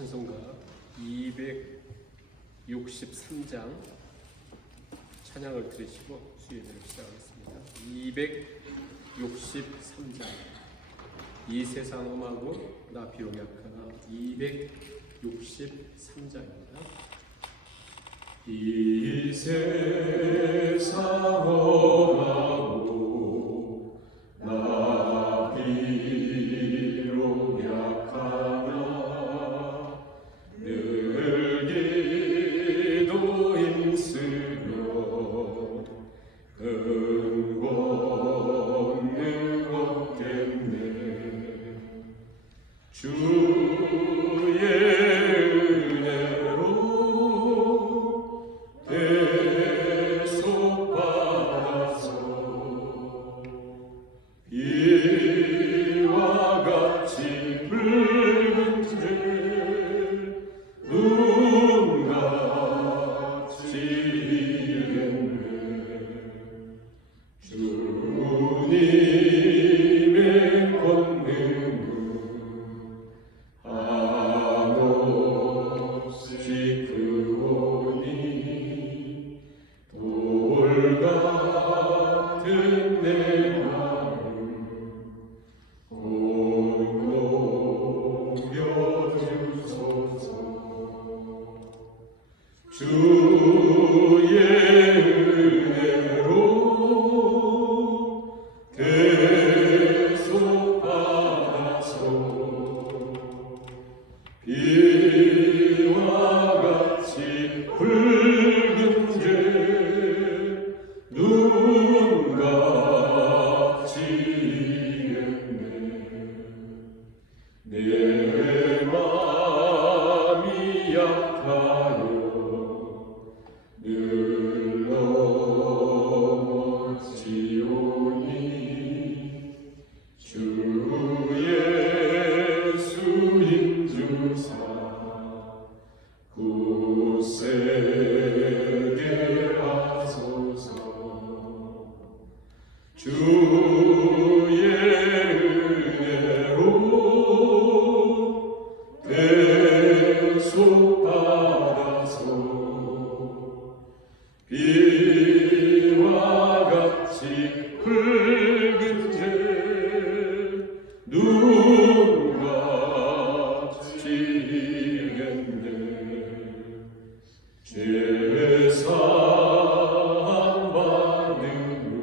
찬송가 263장 찬양을 들으시고 수요일을 시작하겠습니다. 263장 이 세상 험하고 나 비록 약하나 263장입니다. 이 세상 험하고 나 비록 약하나 늘 기도 힘쓰며 근본능 얻겠네. 주의 은혜로 대속받아서 이와 같이 붉은 줄 눈같이 이겠네. 주님의 권능은 한없이 크오니 돌 같은 내 마음 꼭 녹여주소서. 주의 은혜로 대속받아서 비와 같이 붉은 죄 눈같이 이겼네. 내 맘이 약하여 늘 넘어지오니 주 예수 힘주사 굳세게 하소서. 주의 은혜로 대속받아서 비와 같이 붉은 죄 눈같이 이겠네. 죄사함 받음으로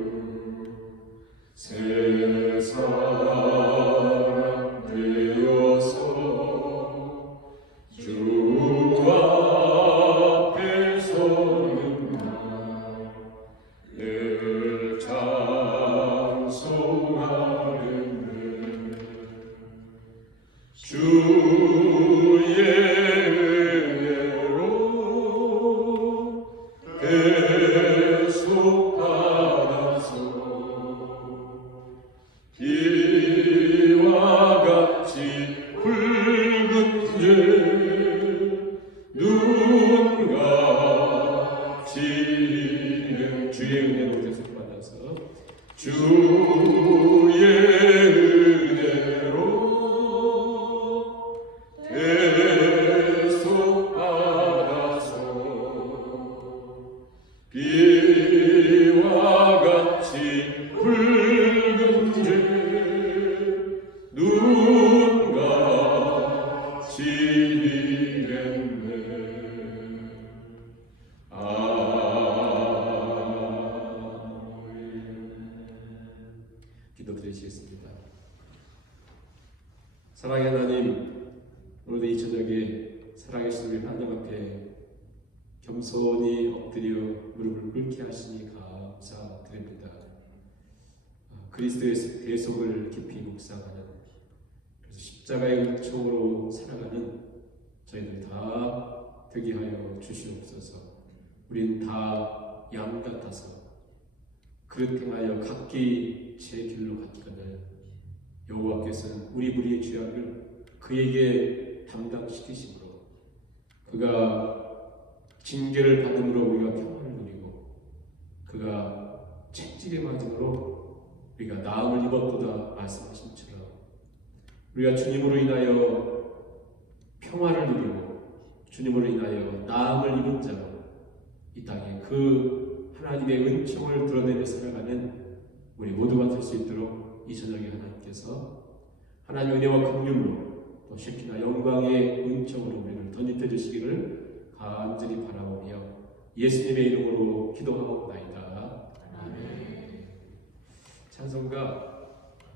새 사람 되어서 주 앞에 서는 날 늘 찬송하려네. 주의 은혜로 대속받아서 비와 같이 붉은 죄 눈같이 이기는 주의 은혜로 대속받아서 주의 은혜로 대속받아서 비와 같이 붉은 죄 눈같이 이겠네. 기도드리시겠습니다. 사랑의 하나님, 오늘도 이 저녁에 살아계신 우리 하나님 앞에 겸손히 엎드려 무릎을 꿇게 하시니 감사드립니다. 그리스도의 대속을 깊이 묵상하는, 그래서 십자가의 은총으로 살아가는 저희들 다 되게 하여 주시옵소서. 우린 다 양 같아서 그릇 행하여 각기 제 길로 갔거늘 여호와께서는 우리 무리의 죄악을 그에게 담당시키심으로 그가 징계를 받음으로 우리가 평안을 누리고 그가 채찍에 맞음으로 우리가 나음을 입었도다 말씀하신처럼 우리가 주님으로 인하여 평화를 누리고 주님으로 인하여 나음을 입은 자로 이 땅에 그 하나님의 은총을 드러내며 살아가는 우리 모두가 될 수 있도록 이 저녁에 하나님께서 하나님 은혜와 긍휼로 또 쉐키나 영광의 은총으로 우리를 덧입혀 주시기를 간절히 바라오며 예수님의 이름으로 기도하옵나이다. 아멘. 찬송가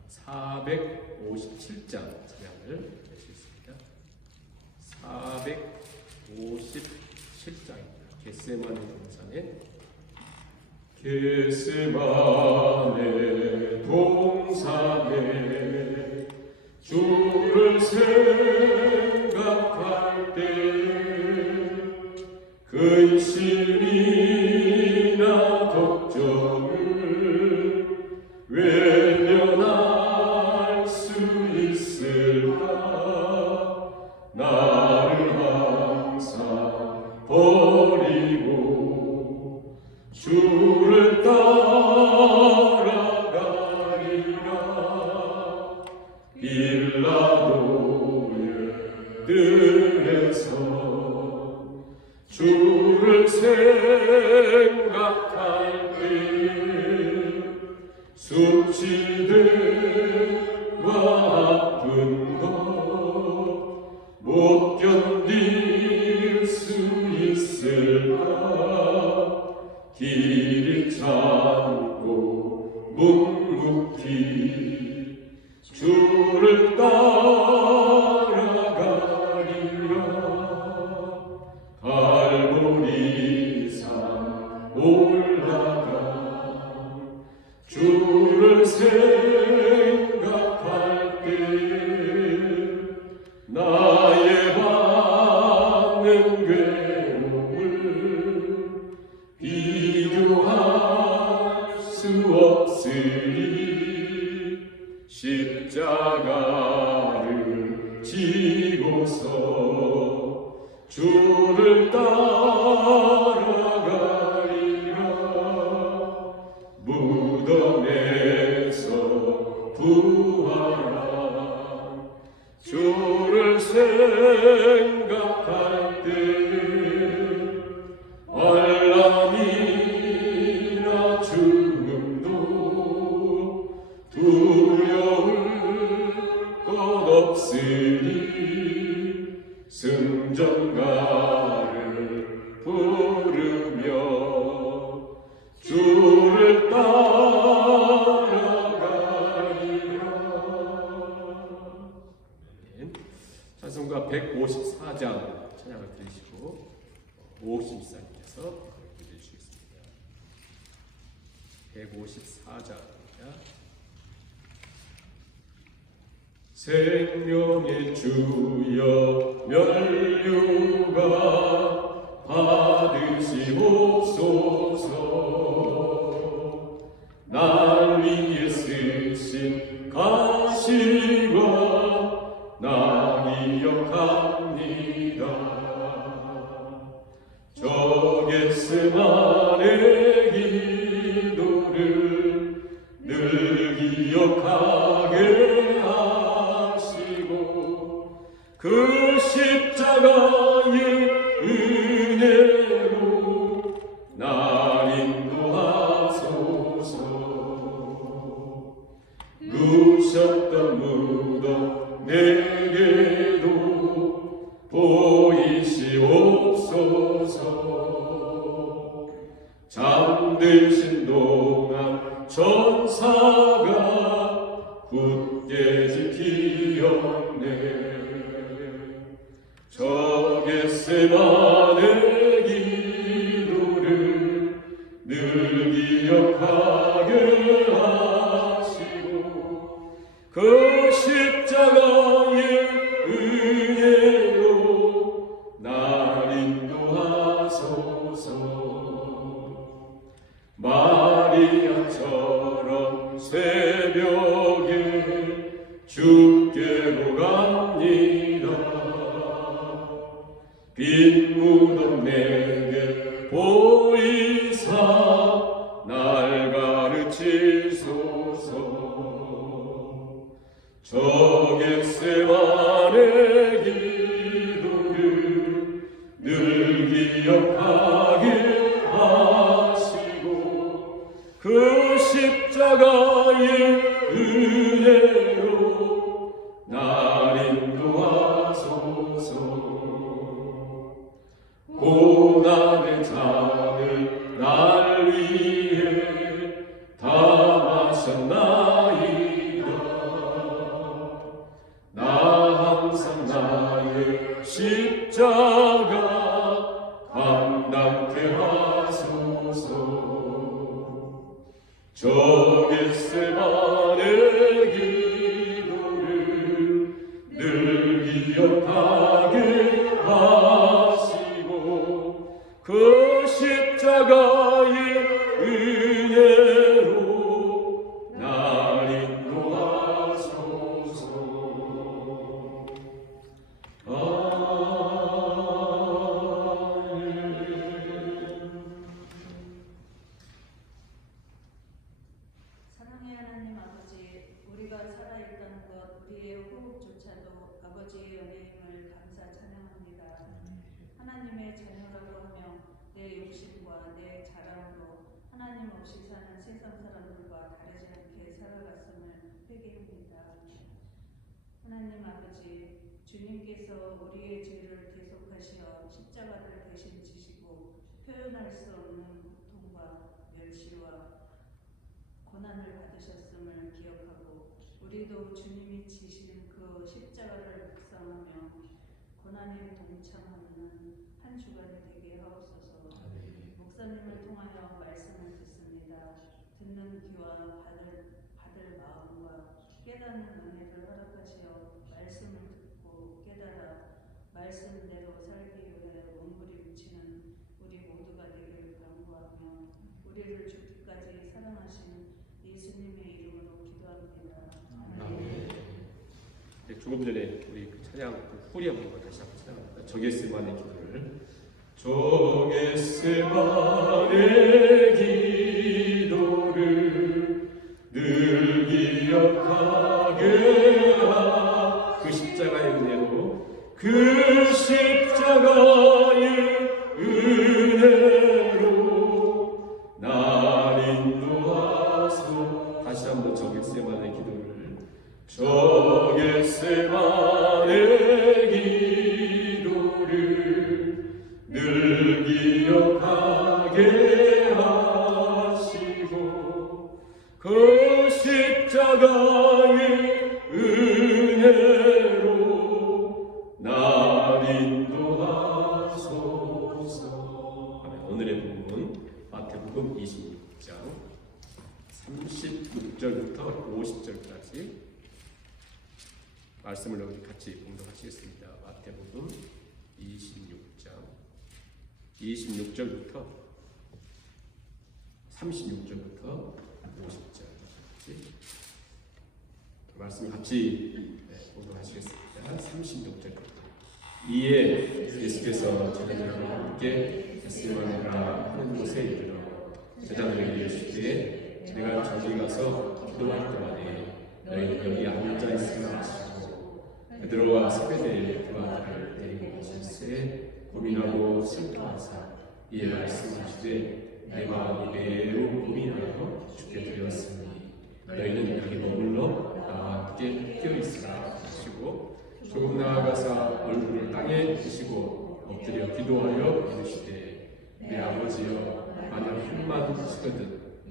457장 찬양을 드리겠습니다. 457장입니다. 겟세마네 동산에 겟세마네 동산에 주를 생각할 때 근심이나 걱정을 외면할 수 있을까? 나를 항상 버리고 주를 따라가리라. 빌라도의 뜰에서 주를 생각할 때 수치들과 아픈 것 못 견딜 수 있을까? 길이 참고 묵묵히 주를 따라가리라. 갈보리산 올라가 주를 생각할 때 나의 받는 괴로움을 비교할 수 없으니 십자가를 지고서 주를 따라가리라. 무덤에서 부활한 주를 생각할 때 환난이나 죽음도 두려울 것 없으니 승전가를 부르며 주를 따라가리라. 찬송가 154장 찬양을 드리시고 오옥심사님께서 읽어주시겠습니다. 154장입니다. 생명의 주여 면류관 받으시옵소서. 날 위해 쓰신 가시와 나 기억합니다. 저 겟세마네 기도를 늘 기억하게 하시고 그 십자가의 은혜로 날 인도하소서. 누셨던 무덤 내게도 보이시옵소서. 잠드신 동안 천사가 굳게 지키었네. 저 겟세마네 기도를 늘 기억하게 하시고 그 십자가의 은혜로 날 인도하소서. 마리아처럼 새벽에 주께로 갑니다. 빈 무덤 내게 보이사 날 가르치소서. 저 겟세마네 기도 기억하게 하시고 그 십자가의 은혜로 날 인도하소서. 고난의 잔을 날 위해 다 마셨나이다. 나 항상 나의 십자가 감당케 하소서. 저 겟세마네 기도를 늘 기억하게 하시고 그 십자가의 은혜로 날 인도하소서. 사랑의 하나님 아버지, 우리가 살아있다는 것, 우리의 호흡조차도 아버지의 연애임을 감사 찬양합니다. 하나님의 자녀라고 하며 내 욕심과 내 자랑으로 하나님 없이 사는 세상 사람들과 다르지 않게 살아갔음을 회개합니다. 하나님 아버지, 주님께서 우리의 죄를 대속하시어 십자가를 대신 지시고 표현할 수 없는 고통과 멸시와 고난을 받으셨음을 기억하고 우리도 주님이 지신 그 십자가를 묵상하며 고난에 동참하는 한 주간이 되게 하옵소서. 목사님을 통하여 말씀을 듣습니다. 듣는 귀와 받을 마음과 깨닫는 은혜를 허락하시어 말씀을 듣고 깨달아 말씀대로 살기 위해 몸부림치는 우리 모두가 되기를 간구하며 우리를 죽기까지 사랑하신 예수님의 이름으로 기도합니다. 아멘. 네, 조금 전에 우리 그 찬양 후리 한번 다시 한번 찬양합니다. 저 겟세마네 기도를. 저 겟세마네 기도를 늘 기억하게 그 십자가의 은혜로 그 십자가의 은혜로 날 인도하소. 다시 한번 저 겟세마네 기도를. 저 겟세마네 기도를 늘 기억하게 하시고 그 십자가의 은혜로 날 인도하소서. 아멘. 오늘의 본문 마태복음 26장 36절부터 50절까지 말씀을 같이 봉독하시겠습니다. 마태복음 26장 26절부터 36절부터 50절까지 말씀을 같이 봉독하시겠습니다. 36절부터. 이에 예수께서 제자들과 함께 겟세마네라 하는 곳에 이르러 제자들에게 이르시되 내가 저기 가서 기도할 때마다 너희는 여기 앉아 있으라 하시고 베드로와 세베대의 두 아들을 데리고 오실새 고민하고 슬퍼하사 이에 말씀하시되 내 마음이 매우 고민하여 죽게 되었으니 너희는 여기 머물러 나와 함께 깨어 있으라 하시고 조금 나아가사 얼굴을 땅에 드시고 엎드려 기도하여 이르시되 내 아버지여 만약 한만 쓰거든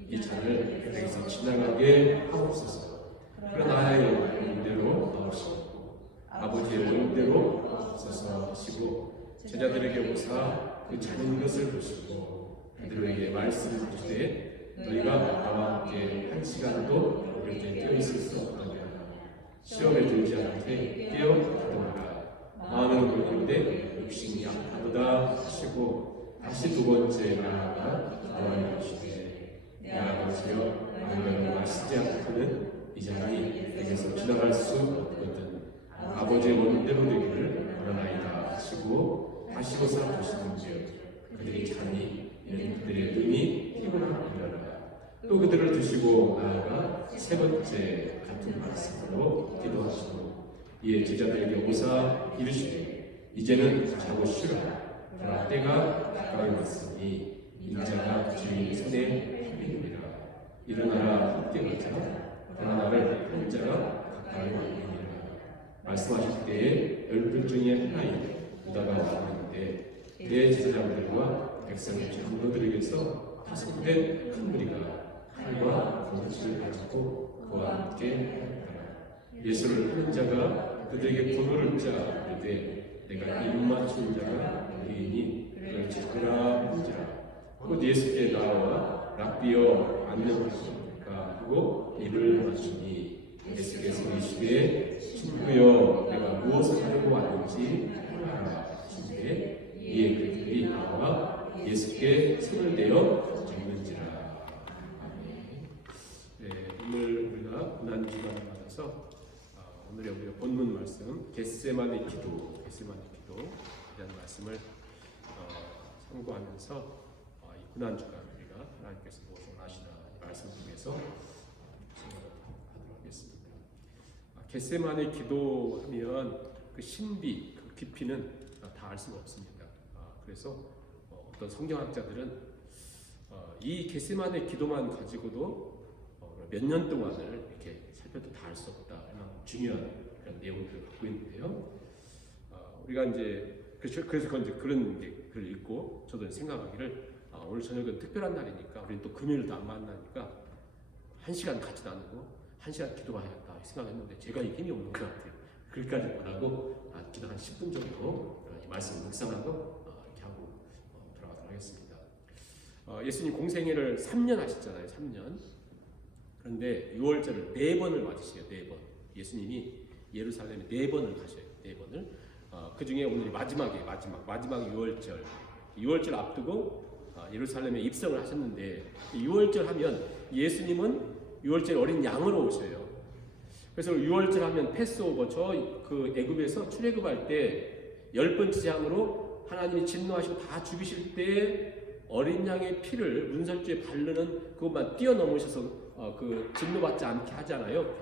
이 잔을 여기서 지나가게 하옵소서. 그러나 나의 원대로 나오시고 아버지의 원대로 없어서 하시고 제자들에게 오사 그 작은 것을 보시고 베드로에게 말씀하시되 너희가 나와 함께 한 시간도 이렇게 깨어 있을 수 없다면 시험에 들지 않게 깨어 기도하라. 마음은 고는데 욕심이 약하도다 하시고 다시 두 번째 나아가 기도하여 이르시되 내 아버지여 너희가 마시지 않고는 이 잔이 내게서 지나갈 수 없거든 아버지의 원대로 되기를 원하나이다 하시고 다시 오사 보시는즉 그들이 자니 이는 그들의 눈이 피곤하더라. 또 그들을 드시고 나아가 세 번째 같은 말씀으로 기도하시고 이에 제자들에게 오사 이르시되 이제는 자고 쉬라. 보라 때가 가까이 왔으니 인자가 주인 손에 팔리느니라. 일어나라 함께 가자. 보라 나를 하는 자가 가까이 왔느니라. 말씀하실 때에 10분 중에 하나인 유다가 나오는데 내 제사장들과 백성의 장로들에게서 파송된 큰 무리가 칼과 검술을 가지고 그와 함께 하였더라. 예수를 하는 자가 그들에게 번호를 짜되 내가 입맞춘 자가 너희이니 그를 찾으라 한지라. 곧 예수께 나와 랍비여 안녕하십니까 하고 입을 맞추니 예수께서 이르시되 친구여 내가 무엇을 하려고 왔는지 하라 하시되 이에 그들이 나와 예수께 손을 대어 잡는지라. 아멘. 네, 오늘 우리가 고난 주간을 받아서 오늘의 우리가 본문 말씀 겟세마네 기도에 대한 말씀을 참고하면서 이 고난 주간 우리가 하나님께서 무엇을 원하시나 이 말씀을 통해서 생각하도록 하겠습니다. 겟세마네 기도하면 그 신비, 그 깊이는 다 알 수가 없습니다. 그래서 어떤 성경학자들은 이 겟세마네 기도만 가지고도 몇 년 동안을 이렇게 살펴도 다 알 수 없다. 중요한 그런 내용들을 갖고 있는데요. 우리가 이제 그래서 그런 글을 읽고 저도 생각하기를 오늘 저녁은 특별한 날이니까 우리는 또 금요일도 안 만나니까 1시간 같이 나누고 1시간 기도해야겠다 생각했는데 제가 이 힘이 없는 것 같아요. 그까지 못하고 기도 한 10분 정도 이 말씀 묵상하고 이렇게 하고 들어가도록 하겠습니다. 예수님 공생애를 3년 하셨잖아요. 3년. 그런데 6월절을 4번을 맞으세요. 4번. 예수님이 예루살렘에 4번을 가셔요. 4번을. 그 중에 오늘이 마지막 6월절 앞두고 예루살렘에 입성을 하셨는데 6월절 하면 예수님은 6월절 어린 양으로 오셔요. 그래서 6월절 하면 패스오버 그 애굽에서 출애굽할 때 10번째 장으로 하나님이 진노하시고 다 죽이실 때 어린 양의 피를 문설주에 바르는 그것만 뛰어넘으셔서 그 진노받지 않게 하잖아요.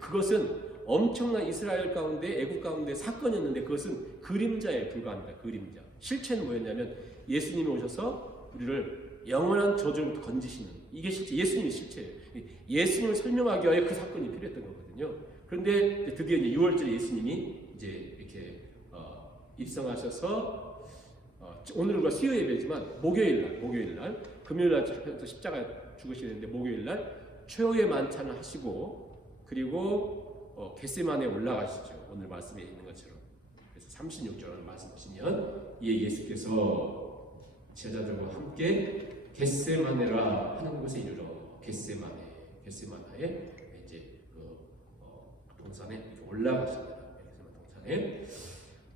그것은 엄청난 이스라엘 가운데 애국 가운데 사건이었는데 그것은 그림자에 불과합니다. 그림자. 실체는 뭐였냐면 예수님이 오셔서 우리를 영원한 저주로부터 건지시는 이게 실제 예수님의 실체예요. 예수님을 설명하기 위하여 그 사건이 필요했던 거거든요. 그런데 드디어 이제 6월절에 예수님이 이제 이렇게 입성하셔서 오늘은 우리가 수요 예배지만 목요일 날 금요일 날 십자가 죽으시는데 목요일 날 최후의 만찬을 하시고 그리고 겟세마네에 올라가시죠. 오늘 말씀에 있는 것처럼. 그래서 36절을 말씀 보시면 이에 예수께서 제자들과 함께 겟세마네라 하는 곳에 이르러 겟세마나에 이제 그 동산에 올라가십니다. 동산에.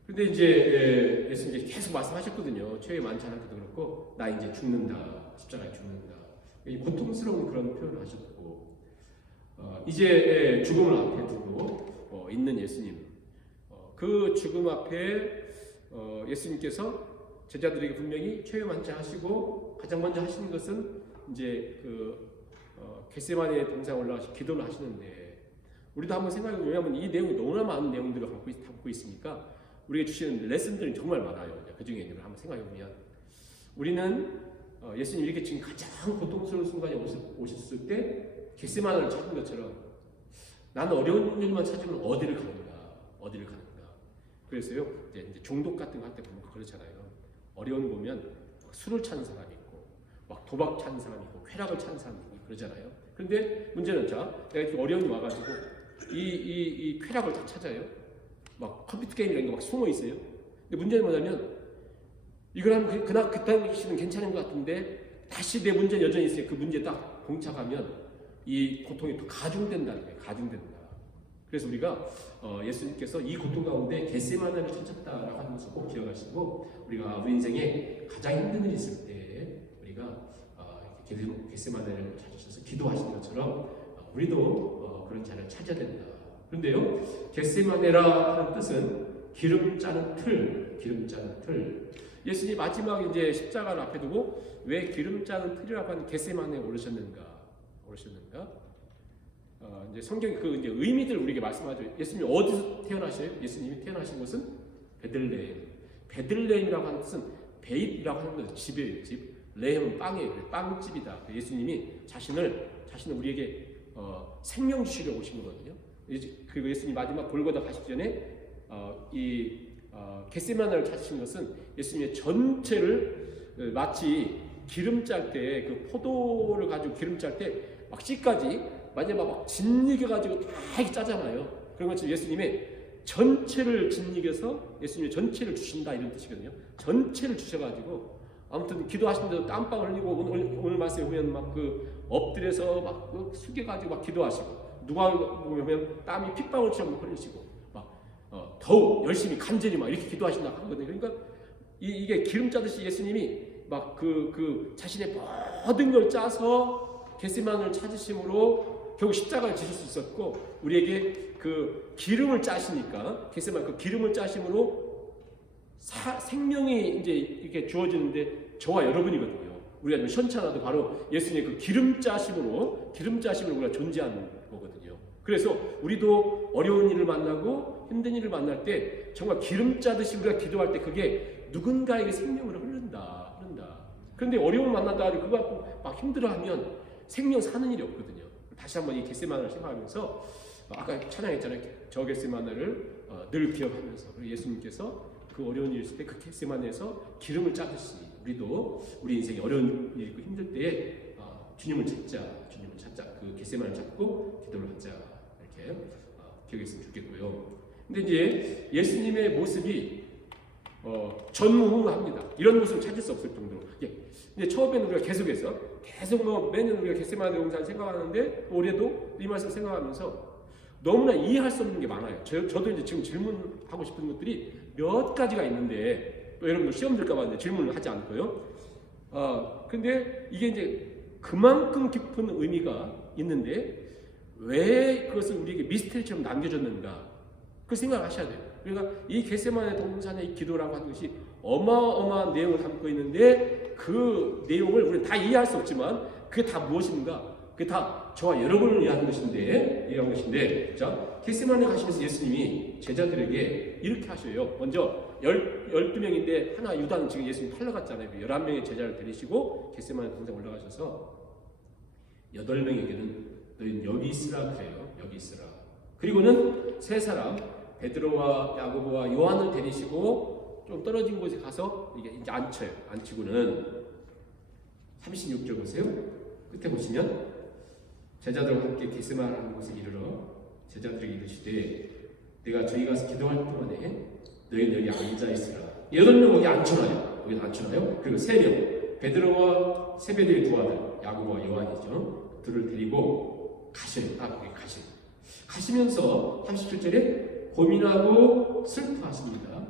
근데 이제 예수님이 계속 말씀하셨거든요. 최후의 만찬할 때도 그렇고 나 이제 죽는다. 십자가에 죽는다. 고통스러운 그런 표현을 하셨고 이제 죽음을 앞에 두고 있는 예수님. 그 죽음 앞에 예수님께서 제자들에게 분명히 최후 만찬하시고 가장 먼저 하시는 것은 이제 겟세마네 동산에 올라가서 기도를 하시는데 우리도 한번 생각해보면 왜냐하면 이 내용이 너무나 많은 내용들을 담고 있으니까 우리가 주시는 레슨들이 정말 많아요. 그 중에 있는 걸 한번 생각해보면 우리는 예수님 이렇게 지금 가장 고통스러운 순간에 오셨을 때 겟세마네를 찾은 것처럼 나는 어려운 일만 찾으면 어디를 가는가. 그래서요 이제 중독 같은 거 할 때 보면 그렇잖아요. 어려운 거 보면 술을 찾는 사람이 있고 막 도박 찾는 사람이 있고 쾌락을 찾는 사람이 있고 그러잖아요. 그런데 문제는 내가 이렇게 어려움이 와가지고 이 쾌락을 다 찾아요. 막 컴퓨터 게임 이런 거 막 숨어 있어요. 근데 문제는 뭐냐면 이걸 하면 그 당시는 괜찮은 것 같은데 다시 내 문제는 여전히 있어요. 그 문제에 딱 봉착하면 이 고통이 또 가중된다는 거예요. 가중된다. 그래서 우리가 예수님께서 이 고통 가운데 겟세마네를 찾았다라고 하는 것을 꼭 기억하시고 우리가 우리 인생에 가장 힘든 일이 있을 때 우리가 겟세마네를 찾으셔서 기도하시는 것처럼 우리도 그런 자리를 찾아야 된다. 그런데요, 겟세마네라 하는 뜻은 기름 짜는 틀. 예수님이 마지막 이제 십자가를 앞에 두고 왜 기름 짜는 틀이라고 하는 겟세마네에 오르셨는가? 이제 성경이 그 이제 의미들 우리에게 말씀하죠. 예수님이 어디서 태어나셔요? 예수님이 태어나신 곳은 베들레헴. 베들레헴이라고 하는 뜻은 베이트라고 하는 것은 집이에요. 집. 레헴은 빵이에요. 빵집이다. 예수님이 자신을 우리에게 생명 주시려고 오신 거거든요. 그리고 예수님 마지막 골고다 가시기 전에 겟세마네를 찾으신 것은 예수님의 전체를 마치 기름 짤 때 그 포도를 가지고 기름 짤 때 막 씨까지 마지막 막 짓이겨 가지고 다 이렇게 짜잖아요. 그런 것처럼 예수님의 전체를 짓이겨서 예수님의 전체를 주신다 이런 뜻이거든요. 전체를 주셔가지고 아무튼 기도하시는데도 땀방울 흘리고 오늘 말씀에 보면 막 그 엎드려서 막 숙여가지고 막 기도하시고 누가 보면 땀이 핏방울처럼 흘리시고 막 더욱 열심히 간절히 막 이렇게 기도하신다 하거든요. 그러니까 이게 기름 짜듯이 예수님이 막 그 자신의 모든 걸 짜서 겟세마네를 찾으심으로 결국 십자가를 지실 수 있었고 우리에게 그 기름을 짜시니까 겟세마네 그 기름을 짜심으로 생명이 이제 이렇게 주어지는데 저와 여러분이거든요. 우리가 좀 현찮아도 바로 예수님의 그 기름 짜심으로 우리가 존재하는 거거든요. 그래서 우리도 어려운 일을 만나고 힘든 일을 만날 때 정말 기름 짜듯이 우리가 기도할 때 그게 누군가에게 생명을 흐른다. 그런데 어려움을 만난다 그거 갖고 막 힘들어하면 생명 사는 일이 없거든요. 다시 한번 이 겟세마네를 생각하면서 아까 찬양했잖아요. 저 겟세마네를 늘 기억하면서 예수님께서 그 어려운 일 있을 때 그 겟세마네에서 기름을 짜듯이 우리도 우리 인생에 어려운 일이 있고 힘들 때에 주님을 찾자 그 겟세마네를 찾고 기도를 하자 이렇게 기억했으면 좋겠고요. 근데 이제 예수님의 모습이 전무후무합니다. 이런 모습을 찾을 수 없을 정도로. 근데 처음에는 우리가 계속 뭐 매년 우리가 겟세마네 용사를 생각하는데 올해도 이 말씀 생각하면서 너무나 이해할 수 없는 게 많아요. 저도 이제 지금 질문하고 싶은 것들이 몇 가지가 있는데 또 여러분들 시험 들까봐 질문을 하지 않고요. 근데 이게 이제 그만큼 깊은 의미가 있는데 왜 그것을 우리에게 미스터리처럼 남겨줬는가? 그 생각을 하셔야 돼요. 그러니까 이 겟세마네 동산의 이 기도라고 하는 것이 어마어마한 내용을 담고 있는데 그 내용을 우리는 다 이해할 수 없지만 그게 다 무엇인가? 그게 다 저와 여러분을 위한 것인데 자 겟세마네 가시면서 예수님이 제자들에게 이렇게 하셔요. 먼저 12명인데 하나 유다는 지금 예수님 팔러갔잖아요. 11명의 제자를 데리시고 겟세마네 동산 올라가셔서 8명에게는 너희는 여기 있으라 그래요. 여기 있으라. 그리고는 세 사람 베드로와 야고보와 요한을 데리시고 좀 떨어진 곳에 가서 이제 앉혀요. 앉히고는 36절 보세요. 끝에 보시면 제자들과 함께 겟세마네 곳에 이르러 제자들에게 이르시되 내가 저희 가서 기도할 동안에 너희는 여기 앉아 있으라. 8명 거기 앉혀놔요. 여기 앉혀놔요. 그리고 3명 베드로와 세베대의 두 아들 야고보와 요한이죠. 둘을 데리고 가셔요. 가시면서 37절에 고민하고 슬퍼하십니다.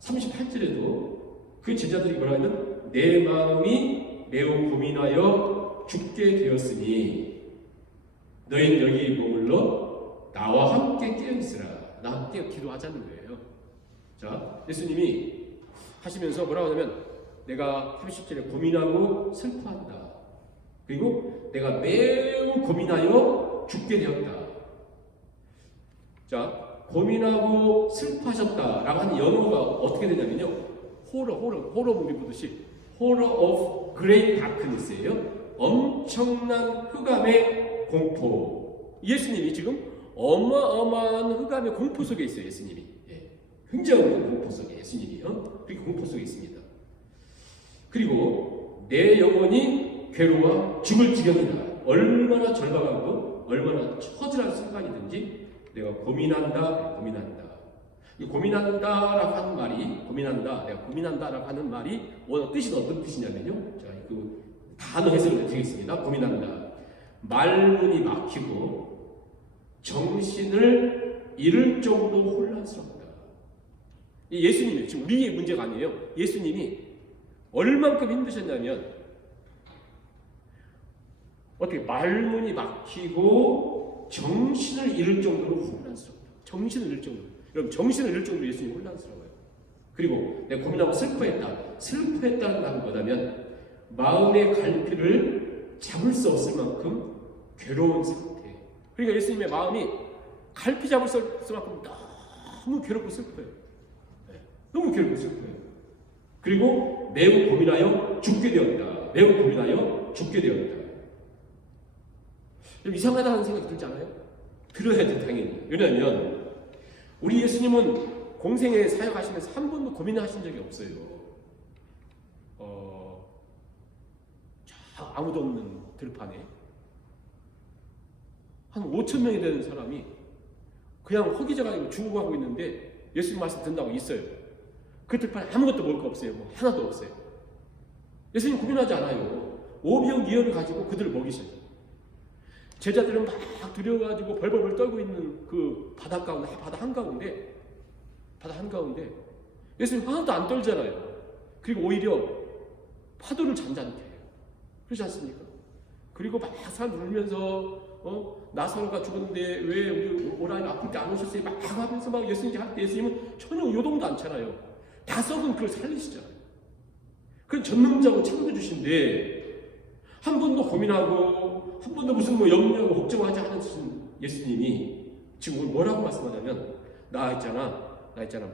38절에도 그 제자들이 뭐라 하면 내 마음이 매우 고민하여 죽게 되었으니 너희는 여기 머물러 나와 함께 깨어있으라. 나와 함께 기도하자는 거예요. 자, 예수님이 하시면서 뭐라고 하냐면 내가 30절에 고민하고 슬퍼한다. 그리고 내가 매우 고민하여 죽게 되었다. 자, 고민하고 슬퍼하셨다라고 하는 연어가 어떻게 되냐면요. 호러 무비 보듯이 horror of great darkness예요. 엄청난 흑암의 공포. 예수님이 지금 어마어마한 흑암의 공포 속에 있어요. 예수님이 굉장한 공포 속에 예수님이요. 그렇게 공포 속에 있습니다. 그리고 내 영혼이 괴로워 죽을 지경이다. 얼마나 절박하고 얼마나 처절한 순간이든지 내가 고민한다. 이 고민한다라고 하는 말이 내가 고민한다라고 하는 말이 뜻이 어떤 뜻이냐면요. 자, 그 단어 해석을 드리겠습니다. 고민한다. 말문이 막히고 정신을 잃을 정도로 혼란스럽다. 이 예수님이 지금 우리의 문제가 아니에요. 예수님이 얼만큼 힘드셨냐면 어떻게 말문이 막히고 정신을 잃을 정도로 혼란스럽다. 정신을 잃을 정도로. 여러분 정신을 잃을 정도로 예수님이 혼란스러워요. 그리고 내가 고민하고 슬퍼했다. 슬퍼했다는 말은 뭐냐면 마음의 갈피를 잡을 수 없을 만큼 괴로운 상태. 그러니까 예수님의 마음이 갈피 잡을 수 없을 만큼 너무 괴롭고 슬퍼요. 너무 괴롭고 슬퍼요. 그리고 매우 고민하여 죽게 되었다. 매우 고민하여 죽게 되었다. 좀 이상하다는 생각이 들지 않아요? 들어야 돼, 당연히. 왜냐하면 우리 예수님은 공생에 사역하시면서 한 번도 고민하신 적이 없어요. 아무도 없는 들판에 한 5천 명이 되는 사람이 그냥 허기져가지고 죽어가고 있는데 예수님 말씀 듣는다고 있어요. 그 들판에 아무것도 먹을 거 없어요. 뭐 하나도 없어요. 예수님 고민하지 않아요. 오병 이어를 가지고 그들을 먹이셔요. 제자들은 막 두려워가지고 벌벌벌 떨고 있는 그 바다 한가운데 예수님 하나도 안 떨잖아요. 그리고 오히려 파도를 잔잔케 해요. 그렇지 않습니까? 그리고 막 사람 울면서 나사로가 죽었는데 왜 우리 오라니 아플 때 안 오셨어요? 막 하면서 막 예수님 할 때 예수님은 전혀 요동도 않잖아요. 다 썩은 그걸 살리시잖아요. 그건 전능자고 창조주신데 한 번도 고민하고 한 번도 무슨 뭐 염려하고 걱정하지 않으신 예수님이 지금 오늘 뭐라고 말씀하냐면 나 있잖아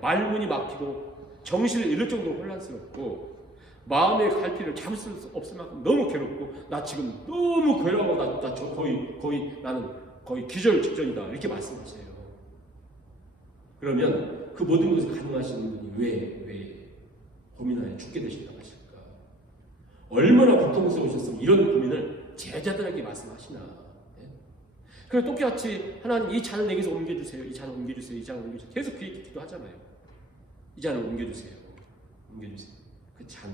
말문이 막히고 정신을 잃을 정도로 혼란스럽고 마음의 갈피를 잡을 수 없을 만큼 너무 괴롭고 나 지금 너무 괴로워 나 나는 거의 기절 직전이다 이렇게 말씀하세요. 그러면 그 모든 것을 가능하신 분이 왜 고민하여 죽게 되신다고 하실까? 얼마나 고통스러우셨으면 이런 고민을 제자들에게 말씀하시나. 그래서 똑같이 하나님 이 잔을 내게서 옮겨주세요. 이 잔을 옮겨주세요. 이 잔을 옮겨주세요. 계속 그 얘기 기도하잖아요. 이 잔을 옮겨주세요. 그 잔.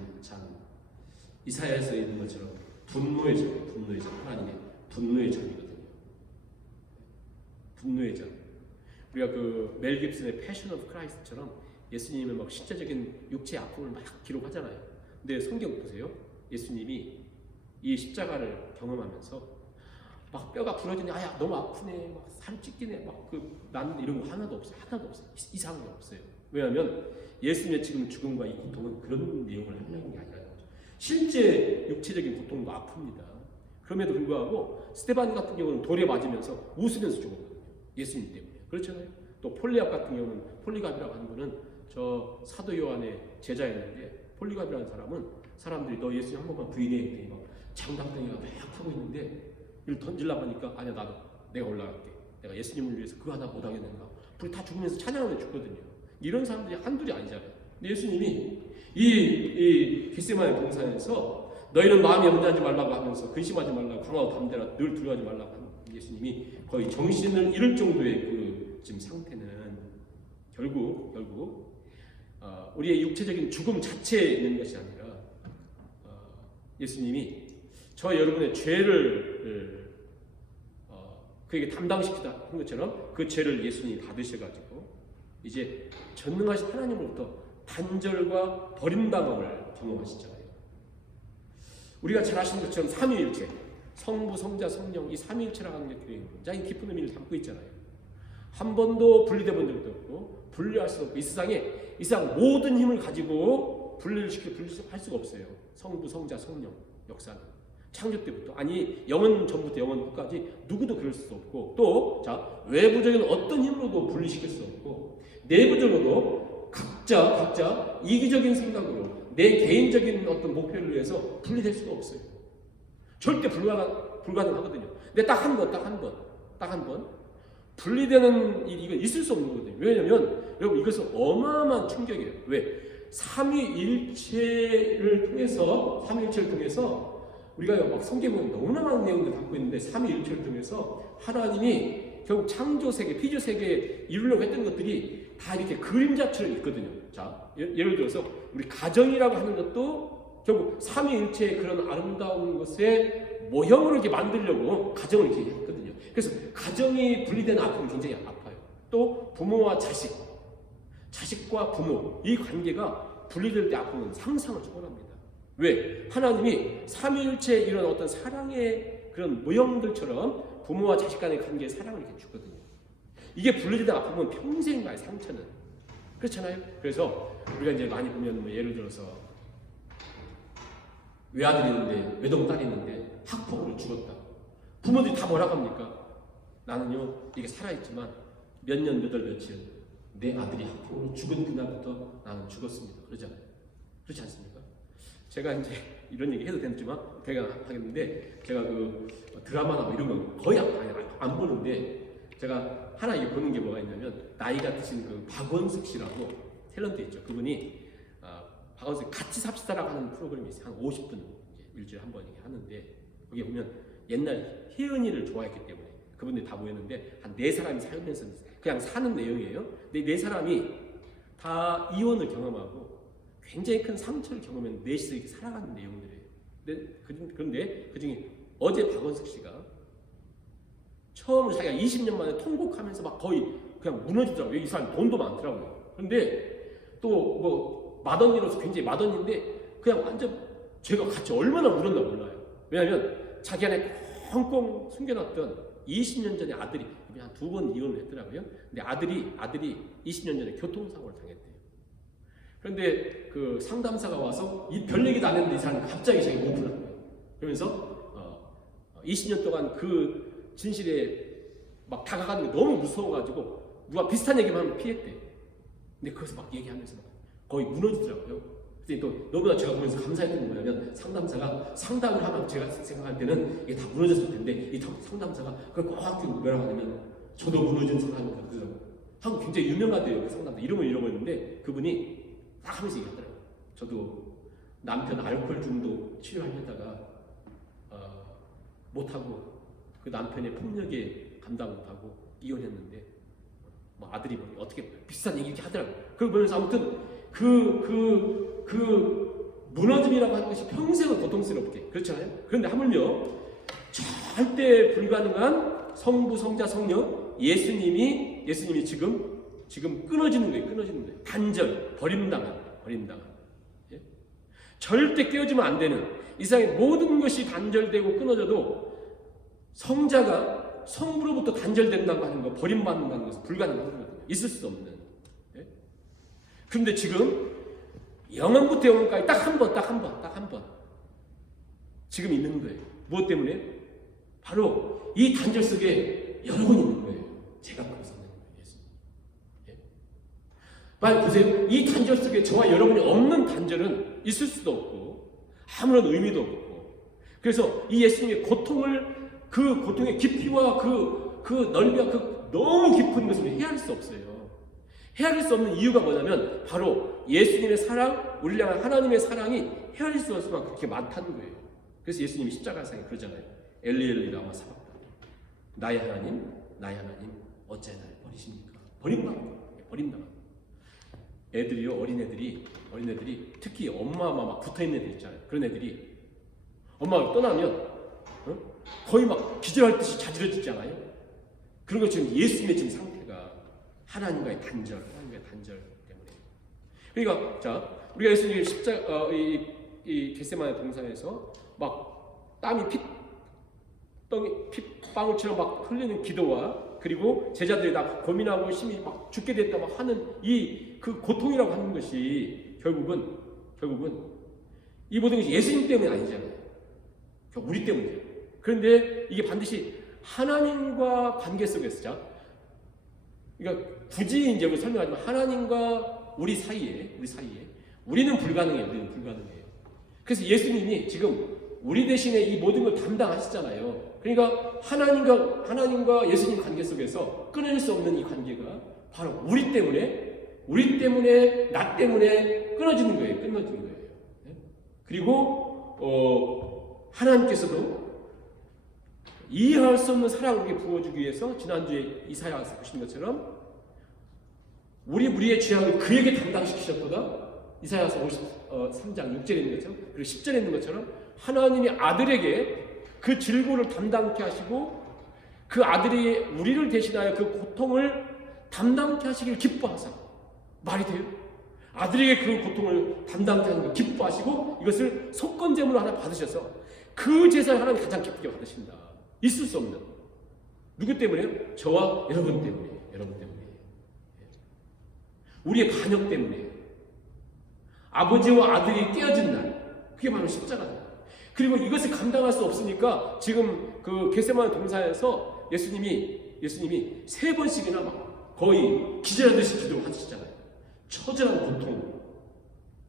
이사야에서 있는 것처럼 분노의 잔. 하나님의 분노의 잔이거든요. 분노의 잔. 우리가 그 멜 깁슨의 패션 오브 크라이스트처럼 예수님의 막 신체적인 육체의 아픔을 막 기록하잖아요. 근데 성경 보세요. 예수님이 이 십자가를 경험하면서 막 뼈가 부러지네, 아야 너무 아프네, 막 살 찢기네, 막 나는 이런 거 하나도 없어요. 이상한 게 없어요. 왜냐하면 예수님의 지금 죽음과 이 고통은 그런 내용을 하려는 게 아니라는 거죠. 실제 육체적인 고통도 아픕니다. 그럼에도 불구하고 스데반 같은 경우는 돌에 맞으면서 웃으면서 죽었거든요. 예수님 때문에. 그렇잖아요. 또 폴리압 같은 경우는 폴리갑이라고 하는 거는 저 사도 요한의 제자였는데 폴리갑이라는 사람은 사람들이 너 예수님 한 번만 부인해 했더니 막 장당당이가 막 하고 있는데 이를 던지려고 하니까 아니야 내가 올라갈게. 내가 예수님을 위해서 그거 하나 못하겠는가. 불이 다 죽으면서 찬양하면 죽거든요. 이런 사람들이 한둘이 아니잖아요. 근데 예수님이 이 겟세마네 동산에서 너희는 마음이 염려하지 말라고 하면서 근심하지 말라고 강하고 담대라 늘 두려워하지 말라고 하는 예수님이 거의 정신을 잃을 정도의 그 지금 상태는 결국 우리의 육체적인 죽음 자체에 있는 것이 아니라 예수님이 저 여러분의 죄를 그에게 담당시키다 한 것처럼 그 죄를 예수님이 받으셔가지고 이제 전능하신 하나님으로부터 단절과 버림당함을 경험하시잖아요. 우리가 잘 아시는 것처럼 삼위일체, 성부, 성자, 성령 이 삼위일체라고 하는 게 굉장히 깊은 의미를 담고 있잖아요. 한 번도 분리돼 본 적도 없고 분리할 수 없고 이 세상 모든 힘을 가지고 분리할 수가 없어요. 성부, 성자, 성령 역사는 창조 때부터 영원 전부터 영원 후까지 누구도 그럴 수 없고 또 외부적인 어떤 힘으로도 분리시킬 수 없고 내부적으로도 각자 이기적인 생각으로 내 개인적인 어떤 목표를 위해서 분리될 수가 없어요. 절대 불가능하거든요. 근데 딱 한 번 분리되는 일이 이건 있을 수 없는 거거든요. 왜냐하면 여러분 이것은 어마어마한 충격이에요. 왜? 삼위일체를 통해서 우리가 막 성경에 너무나 많은 내용들 담고 있는데 삼위일체를 통해서 하나님이 결국 창조세계, 피조세계에 이루려고 했던 것들이 다 이렇게 그림자처럼 있거든요. 자, 예를 들어서 우리 가정이라고 하는 것도 결국 삼위일체의 그런 아름다운 것의 모형으로 이렇게 만들려고 가정을 이렇게 했거든요. 그래서 가정이 분리된 아픔이 굉장히 아파요. 또 부모와 자식과 부모 이 관계가 분리될 때 아픔은 상상을 초월합니다. 왜? 하나님이 삼위일체의 이런 어떤 사랑의 그런 모형들처럼 부모와 자식 간의 관계에 사랑을 이렇게 주거든요. 이게 분리된 아픔은 평생 가의 상처는 그렇잖아요. 그래서 우리가 이제 많이 보면 뭐 예를 들어서 외아들이 있는데 외동딸이 있는데 학폭으로 죽었다. 부모들이 다 뭐라고 합니까? 나는요 이게 살아있지만 몇 년 몇 월 며칠 내 아들이 학폭으로 죽은 그날부터 나는 죽었습니다. 그러잖아요. 그렇지 않습니까? 제가 이제 이런 얘기 해도 되지만 제가 하겠는데, 제가 그 드라마나 뭐 이런 거 거의 안 보는데, 제가 하나 이게 보는 게 뭐가 있냐면, 나이가 드신 그 박원숙 씨라고 탤런트 있죠. 그분이 박원숙 같이 삽시다라고 하는 프로그램이 있어요. 한 50분 일주일에 한 번 하는데, 거기 보면 옛날 혜은이를 좋아했기 때문에 그분들이 다 모였는데, 한 4사람이 살면서 그냥 사는 내용이에요. 근데 4사람이 다 이혼을 경험하고 굉장히 큰 상처를 경험한 넷이서 이렇게 살아가는 내용들이에요. 그런데 그 중에 어제 박원숙 씨가 처음으로 자기가 20년 만에 통곡하면서 막 거의 그냥 무너지더라고요. 이 사람 돈도 많더라고요. 그런데 또 뭐 맏언니로서 굉장히 맏언니인데 그냥 완전 제가 같이 얼마나 울었나 몰라요. 왜냐하면 자기 안에 꽁꽁 숨겨놨던 20년 전에 아들이 한 2번 이혼을 했더라고요. 근데 아들이 20년 전에 교통사고를 당했대요. 그런데 그 상담사가 와서 이 별 얘기도 안 했는데 이 사람이 갑자기 자기 오픈한 거예요. 그러면서 20년 동안 그 진실에 막 다가가는 게 너무 무서워가지고 누가 비슷한 얘기만 하면 피했대. 근데 거기서 막 얘기하면서 막 거의 무너지더라고요. 그랬더니 또 너무나 제가 보면서 감사했던 게 뭐냐면, 상담사가 상담을 하면 제가 생각할 때는 이게 다 무너졌을 텐데, 이 상담사가 그걸 꼭 뭐라고 하냐면, 저도 무너진 사람입니다. 그러더라고요. 한국 굉장히 유명하대요. 그 상담사 이름을 잃어버렸는데, 그분이 딱 하면서 얘기하더라고요. 저도 남편 알코올 중독 치료하려다가 못하고 그 남편의 폭력에 감당 못하고 이혼했는데, 뭐 아들이 뭐 어떻게 비슷한 얘기 이렇게 하더라고요. 그걸 보면서 아무튼 그 무너짐이라고 하는 것이 평생을 고통스럽게, 그렇잖아요. 그런데 하물며 절대 불가능한 성부, 성자, 성령 예수님이 지금 끊어지는 거예요. 단절, 버림당한. 예? 절대 깨어지면 안 되는, 이 세상의 모든 것이 단절되고 끊어져도 성자가 성부로부터 단절된다고 하는 거, 버림받는다는 것은 불가능한 거거든요. 있을 수 없는. 예? 그런데 지금 영원부터 영원까지 딱 한 번 지금 있는 거예요. 무엇 때문에? 바로 이 단절 속에 여러분이 있는 거예요. 제가 그래서 있는 거예요. 예수님. 예? 빨리 보세요. 이 단절 속에 저와 여러분이 없는 단절은 있을 수도 없고 아무런 의미도 없고, 그래서 이 예수님의 고통을, 그 고통의 깊이와 그 넓이와 그 너무 깊은 것을 헤아릴 수 없어요. 헤아릴 수 없는 이유가 뭐냐면, 바로 예수님의 사랑, 우리를 향한 하나님의 사랑이 헤아릴 수 없을 만큼 그렇게 많다는 거예요. 그래서 예수님이 십자가상에 그러잖아요. 엘리 엘리 라마 사박다니, 나의 하나님 어찌하여 나를 버리십니까? 버림당한. 애들이요, 어린애들이 특히 엄마와 막 붙어있는 애들 있잖아요. 그런 애들이 엄마가 떠나면 거의 막 기절할 듯이 자지러지잖아요. 그런 것처럼 예수님의 지금 상태가 하나님과의 단절 때문에. 그러니까 자, 우리가 예수님 이 겟세마네 동산에서 막 땀이 핏방울처럼 막 흘리는 기도와, 그리고 제자들이 다 고민하고 심히 막 죽게 됐다 막 하는 그 고통이라고 하는 것이 결국은 이 모든 것이 예수님 때문이 아니잖아요. 우리 때문이죠. 그런데 이게 반드시 하나님과 관계 속에서, 그러니까 굳이 이제 설명하지만 하나님과 우리 사이에 우리는 불가능해요. 그래서 예수님이 지금 우리 대신에 이 모든 걸 담당하시잖아요. 그러니까 하나님과 예수님 관계 속에서 끊어질 수 없는 이 관계가 바로 우리 때문에 나 때문에 끊어지는 거예요. 그리고 하나님께서도 이해할 수 없는 사랑을 우리에게 부어주기 위해서 지난주에 이사야서 보신 것처럼 우리의 죄악을 그에게 담당시키셨도다. 이사야서 53장 6절에 있는 것처럼, 그리고 10절에 있는 것처럼 하나님이 아들에게 그 질고를 담당케 하시고, 그 아들이 우리를 대신하여 그 고통을 담당케 하시기를 기뻐하사. 말이 돼요? 아들에게 그 고통을 담당케 하는 걸 기뻐하시고 이것을 속건제물로 하나 받으셔서 그 제사를 하나님 가장 기쁘게 받으신다. 있을 수 없는. 누구 때문에요? 저와 여러분 때문에. 우리의 반역 때문에. 아버지와 아들이 떼어진 날, 그게 바로 십자가다. 그리고 이것을 감당할 수 없으니까 지금 그 겟세마네 동산에서 예수님이 3번씩이나 막 거의 기절하듯이 기도를 하시잖아요. 처절한 고통.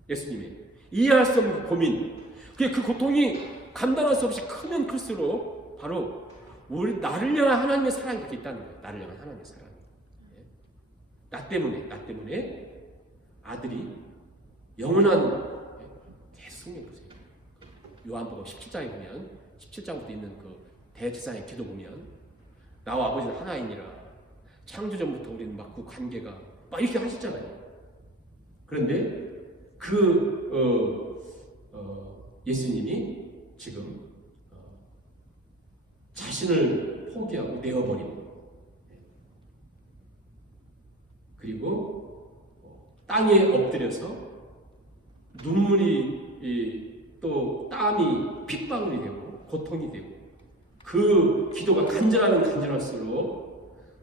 예수님이 이해할 수 없는 그 고민, 그 고통이 감당할 수 없이 크면 클수록 바로 우리 나를 향한 하나님의 사랑이 그렇게 있다는 거예요. 나를 향한 하나님의 사랑. 나 때문에 아들이 영원한 계속 생각해 보세요. 요한복음 17장에 보면 17장부터 있는 그 대제사장의 기도 보면 나와 아버지는 하나이니라. 창조 전부터 우리는 막 그 관계가 막 이렇게 하셨잖아요. 그런데 예수님이 지금 자신을 포기하고 내어버리고 그리고 땅에 엎드려서 눈물이 또 땀이 핏방울이 되고 고통이 되고 그 기도가 간절할수록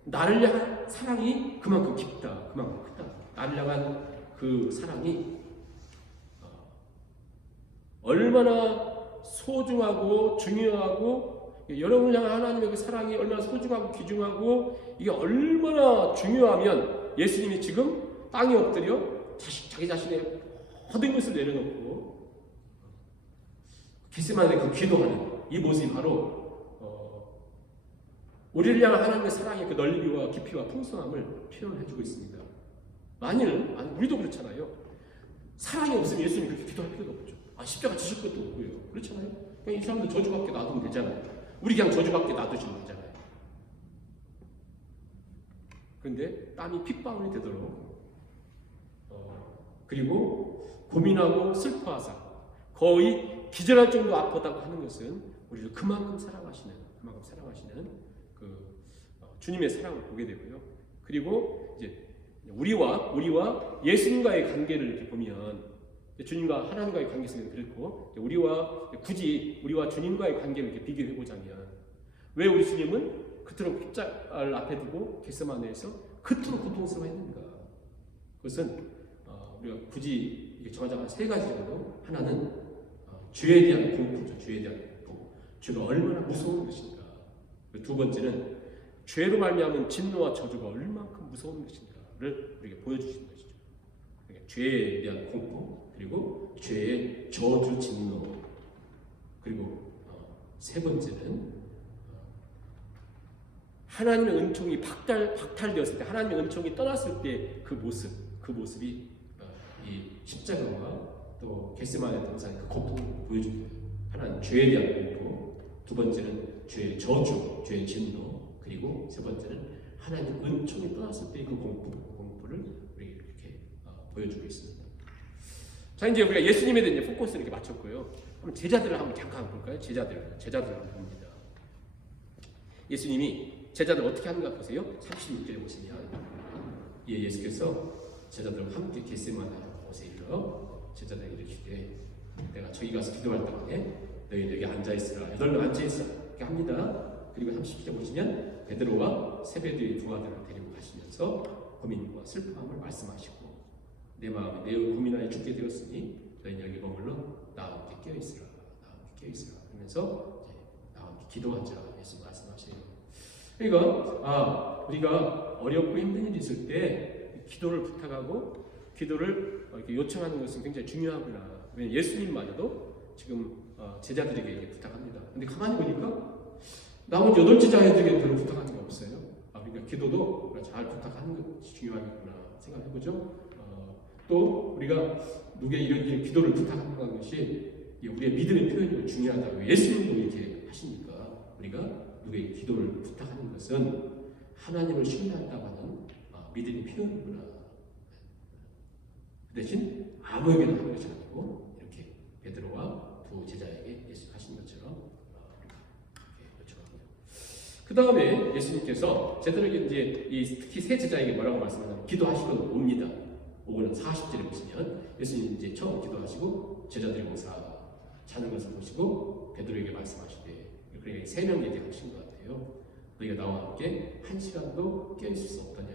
나를 향한 사랑이 그만큼 깊다, 그만큼 크다. 나를 향한 그 사랑이 얼마나 소중하고 중요하고 여러분을 향한 하나님의 그 사랑이 얼마나 소중하고 귀중하고 이게 얼마나 중요하면 예수님이 지금 땅에 엎드려 자기 자신의 모든 것을 내려놓고 겟세마네 그 기도하는 이 모습이 바로 우리를 향한 하나님의 사랑의 그 넓이와 깊이와 풍성함을 표현해주고 있습니다. 만일 우리도 그렇잖아요. 사랑이 없으면 예수님 그렇게 기도할 필요도 없죠. 십자가 지실 것도 없고요. 그렇잖아요. 그냥 이 사람들 저주받게 놔두면 되잖아요. 우리 그냥 저주받게 놔두시면 되잖아요. 그런데 땀이 핏방울이 되도록 그리고 고민하고 슬퍼하사 거의 기절할 정도 아프다고 하는 것은 우리를 그만큼 사랑하시는 그 주님의 사랑을 보게 되고요. 그리고 이제 우리와 예수님과의 관계를 이렇게 보면 주님과 하나님과의 관계 속에서 그렇고 굳이 우리와 주님과의 관계를 이렇게 비교해 보자면 왜 우리 주님은 그토록 십자가를 앞에 두고 겟세마네에서 그토록 고통스러워했는가? 그것은 우리가 굳이 정하자면 한 세 가지 정도. 하나는 죄에 대한 공포죠. 죄에 대한 공포. 죄가 얼마나 무서운 것인가. 두 번째는 죄로 말미암은 진노와 저주가 얼마큼 무서운 것인가를 우리에게 보여주시는 것이죠. 그러니까 죄에 대한 공포, 그리고 죄의 저주, 진노, 그리고 세 번째는 하나님의 은총이 박탈되었을 때, 하나님의 은총이 떠났을 때 그 모습이 이 십자가와 또 겟세마네 동산의 그 고통을 보여줍니다. 하나는 죄에 대한 공포, 두 번째는 죄의 저주, 죄의 진노, 그리고 세 번째는 하나님의 은총이 떠났을 때 그 공포를 우리에게 이렇게 보여주고 있습니다. 자, 이제 우리가 예수님에 대한 이제 포커스를 이렇게 맞췄고요. 그럼 제자들을 한번 잠깐 볼까요? 제자들을 한번 봅니다. 예수님이 제자들 어떻게 하는가 보세요. 36절에 보시면 예수께서 제자들과 함께 겟세마네 곳에 이르러 제자들에게 이르시되 내가 저기 가서 기도할 동안에 너희는 여기 앉아있으라. 여덟명 앉아있으라. 이렇게 합니다. 그리고 30절에 보시면 베드로와 세베대의 두 아들을 데리고 가시면서 고민과 슬픔을 말씀하시고 내 마음이 매우 고민하여 죽게 되었으니 너희는 여기 머물러 나와 함께 깨어있으라. 그러면서 나와 함께 기도하자. 예수 말씀하시네요. 그러니까 우리가 어렵고 힘든 일이 있을 때 기도를 부탁하고 기도를 이렇게 요청하는 것은 굉장히 중요하구나. 왜냐하면 예수님마저도 지금 제자들에게 이렇게 부탁합니다. 근데 가만히 보니까 나머지 8제자에게 별로 부탁하는 게 없어요. 그러니까 기도도 잘 부탁하는 것이 중요하겠구나 생각해보죠. 또 우리가 누구에게 이런 기도를 부탁하는 것이 우리의 믿음의 표현이 중요하다고 예수님도 이렇게 하시니까 우리가 누구에게 기도를 부탁하는 것은 하나님을 신뢰한다고 하는 믿음의 표현이구나. 그 대신 아무에게나 하는 것이 아니고 이렇게 베드로와 두 제자에게 예수 하신 것처럼 요청합니다. 그 다음에 예수님께서 제자들에게 이제 특히 세 제자에게 뭐라고 말씀하냐면 기도하시고 옵니다. 5는 40절에 보시면 예수님 이제 처음 기도하시고 제자들이 모사 자는 것을 보시고 베드로에게 말씀하시되 그러니까 3명 얘기하신 것 같아요. 너희가 나와 함께 1시간도 깨어있을 수 없더냐.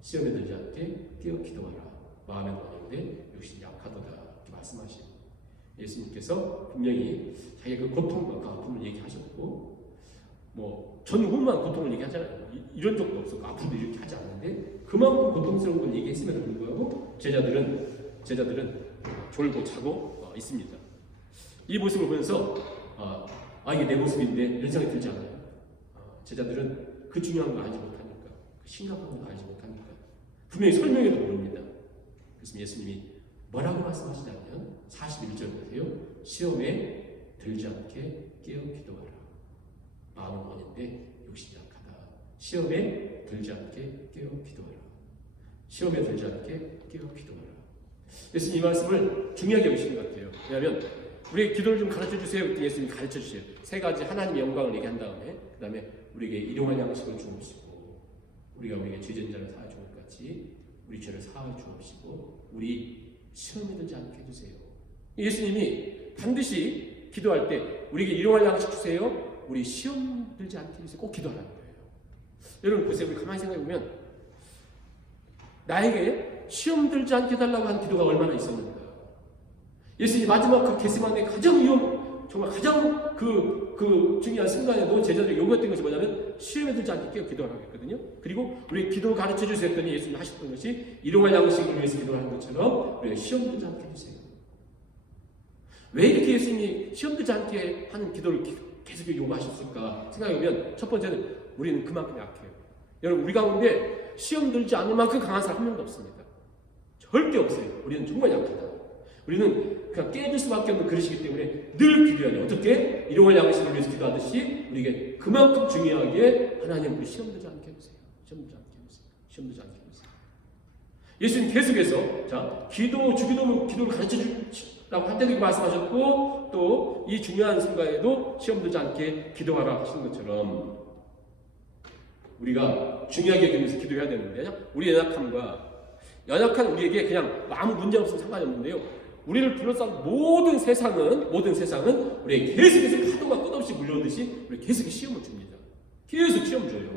시험에 들지 않게 깨어 기도하라. 마음엔 원인데 육신이 약하도다. 이렇게 말씀하시고 예수님께서 분명히 자기가 그 고통과 그 아픔을 얘기하셨고 전후만 고통을 얘기하잖아요. 이런 적도 없었고 앞으로도 이렇게 하지 않는데 그만큼 고통스러운 걸 얘기했음에도 불구하고 제자들은 졸고 자고 있습니다. 이 모습을 보면서 이게 내 모습인데 이런 생각이 들지 않아요? 제자들은 그 중요한 걸 알지 못하니까, 그 심각한 걸 알지 못하니까 분명히 설명해도 모릅니다. 그래서 예수님이 뭐라고 말씀하시냐면 41절 보세요. 시험에 들지 않게 깨어 기도하라. 마음은 원인데 욕심이 약하다. 시험에 들지 않게 깨어 기도하라. 시험에 들지 않게 깨어 기도하라. 예수님 이 말씀을 중요하게 여기시는 것 같아요. 왜냐하면 우리 기도를 좀 가르쳐 주세요. 그때 예수님이 가르쳐 주세요. 세 가지 하나님의 영광을 얘기한 다음에 그 다음에 우리에게 일용할 양식을 주옵시고 우리가 우리에게 죄전자를 사하여 준 것 같이 우리 죄를 사하여 주옵시고 우리 시험에 들지 않게 해주세요. 예수님이 반드시 기도할 때 우리에게 일용할 양식 주세요. 우리 시험 들지 않게 해주세요. 꼭 기도하라는 거예요. 여러분 보세요. 우리 가만히 생각해 보면 나에게 시험 들지 않게 해달라고 한 기도가 얼마나 있었는가. 예수님이 마지막 그 겟세마네 정말 가장 그 중요한 순간에도 제자들이 요구했던 것이 뭐냐면 시험에 들지 않게 깨어 기도하라고 했거든요. 그리고 우리 기도 가르쳐 주세요 했더니 예수님이 하셨던 것이 일용할 양식을 위해서 기도하는 것처럼 우리가 시험 들지 않게 해주세요. 왜 이렇게 예수님이 시험 들지 않게 하는 기도를 계속 요구하셨을까 생각해보면 첫 번째는 우리는 그만큼 약해요. 여러분 우리 가운데 시험 들지 않을 만큼 강한 사람 한 명도 없습니다. 절대 없어요. 우리는 정말 약하다. 우리는 그냥 깨질 수밖에 없는 그릇이기 때문에 늘 기도해야 돼요. 어떻게? 일용할 양식을 위해서 기도하듯이 우리에게 그만큼 중요하게 하나님 우리 시험 들지 않게 해주세요. 시험 들지 않게 해주세요. 시험 들지 않게 해주세요. 예수님 계속해서 주기도문 기도를 가르쳐 주라고 할 때도 말씀하셨고 또 이 중요한 순간에도 시험 들지 않게 기도하라 하시는 것처럼 우리가 중요하게 여기면서 기도해야 되는데 우리 연약한 우리에게 그냥 아무 문제 없으면 상관이 없는데요. 우리를 둘러싼 모든 세상은 우리에게 계속해서 파도가 끝없이 물려오듯이 우리 계속 시험을 줍니다. 계속 시험 줘요.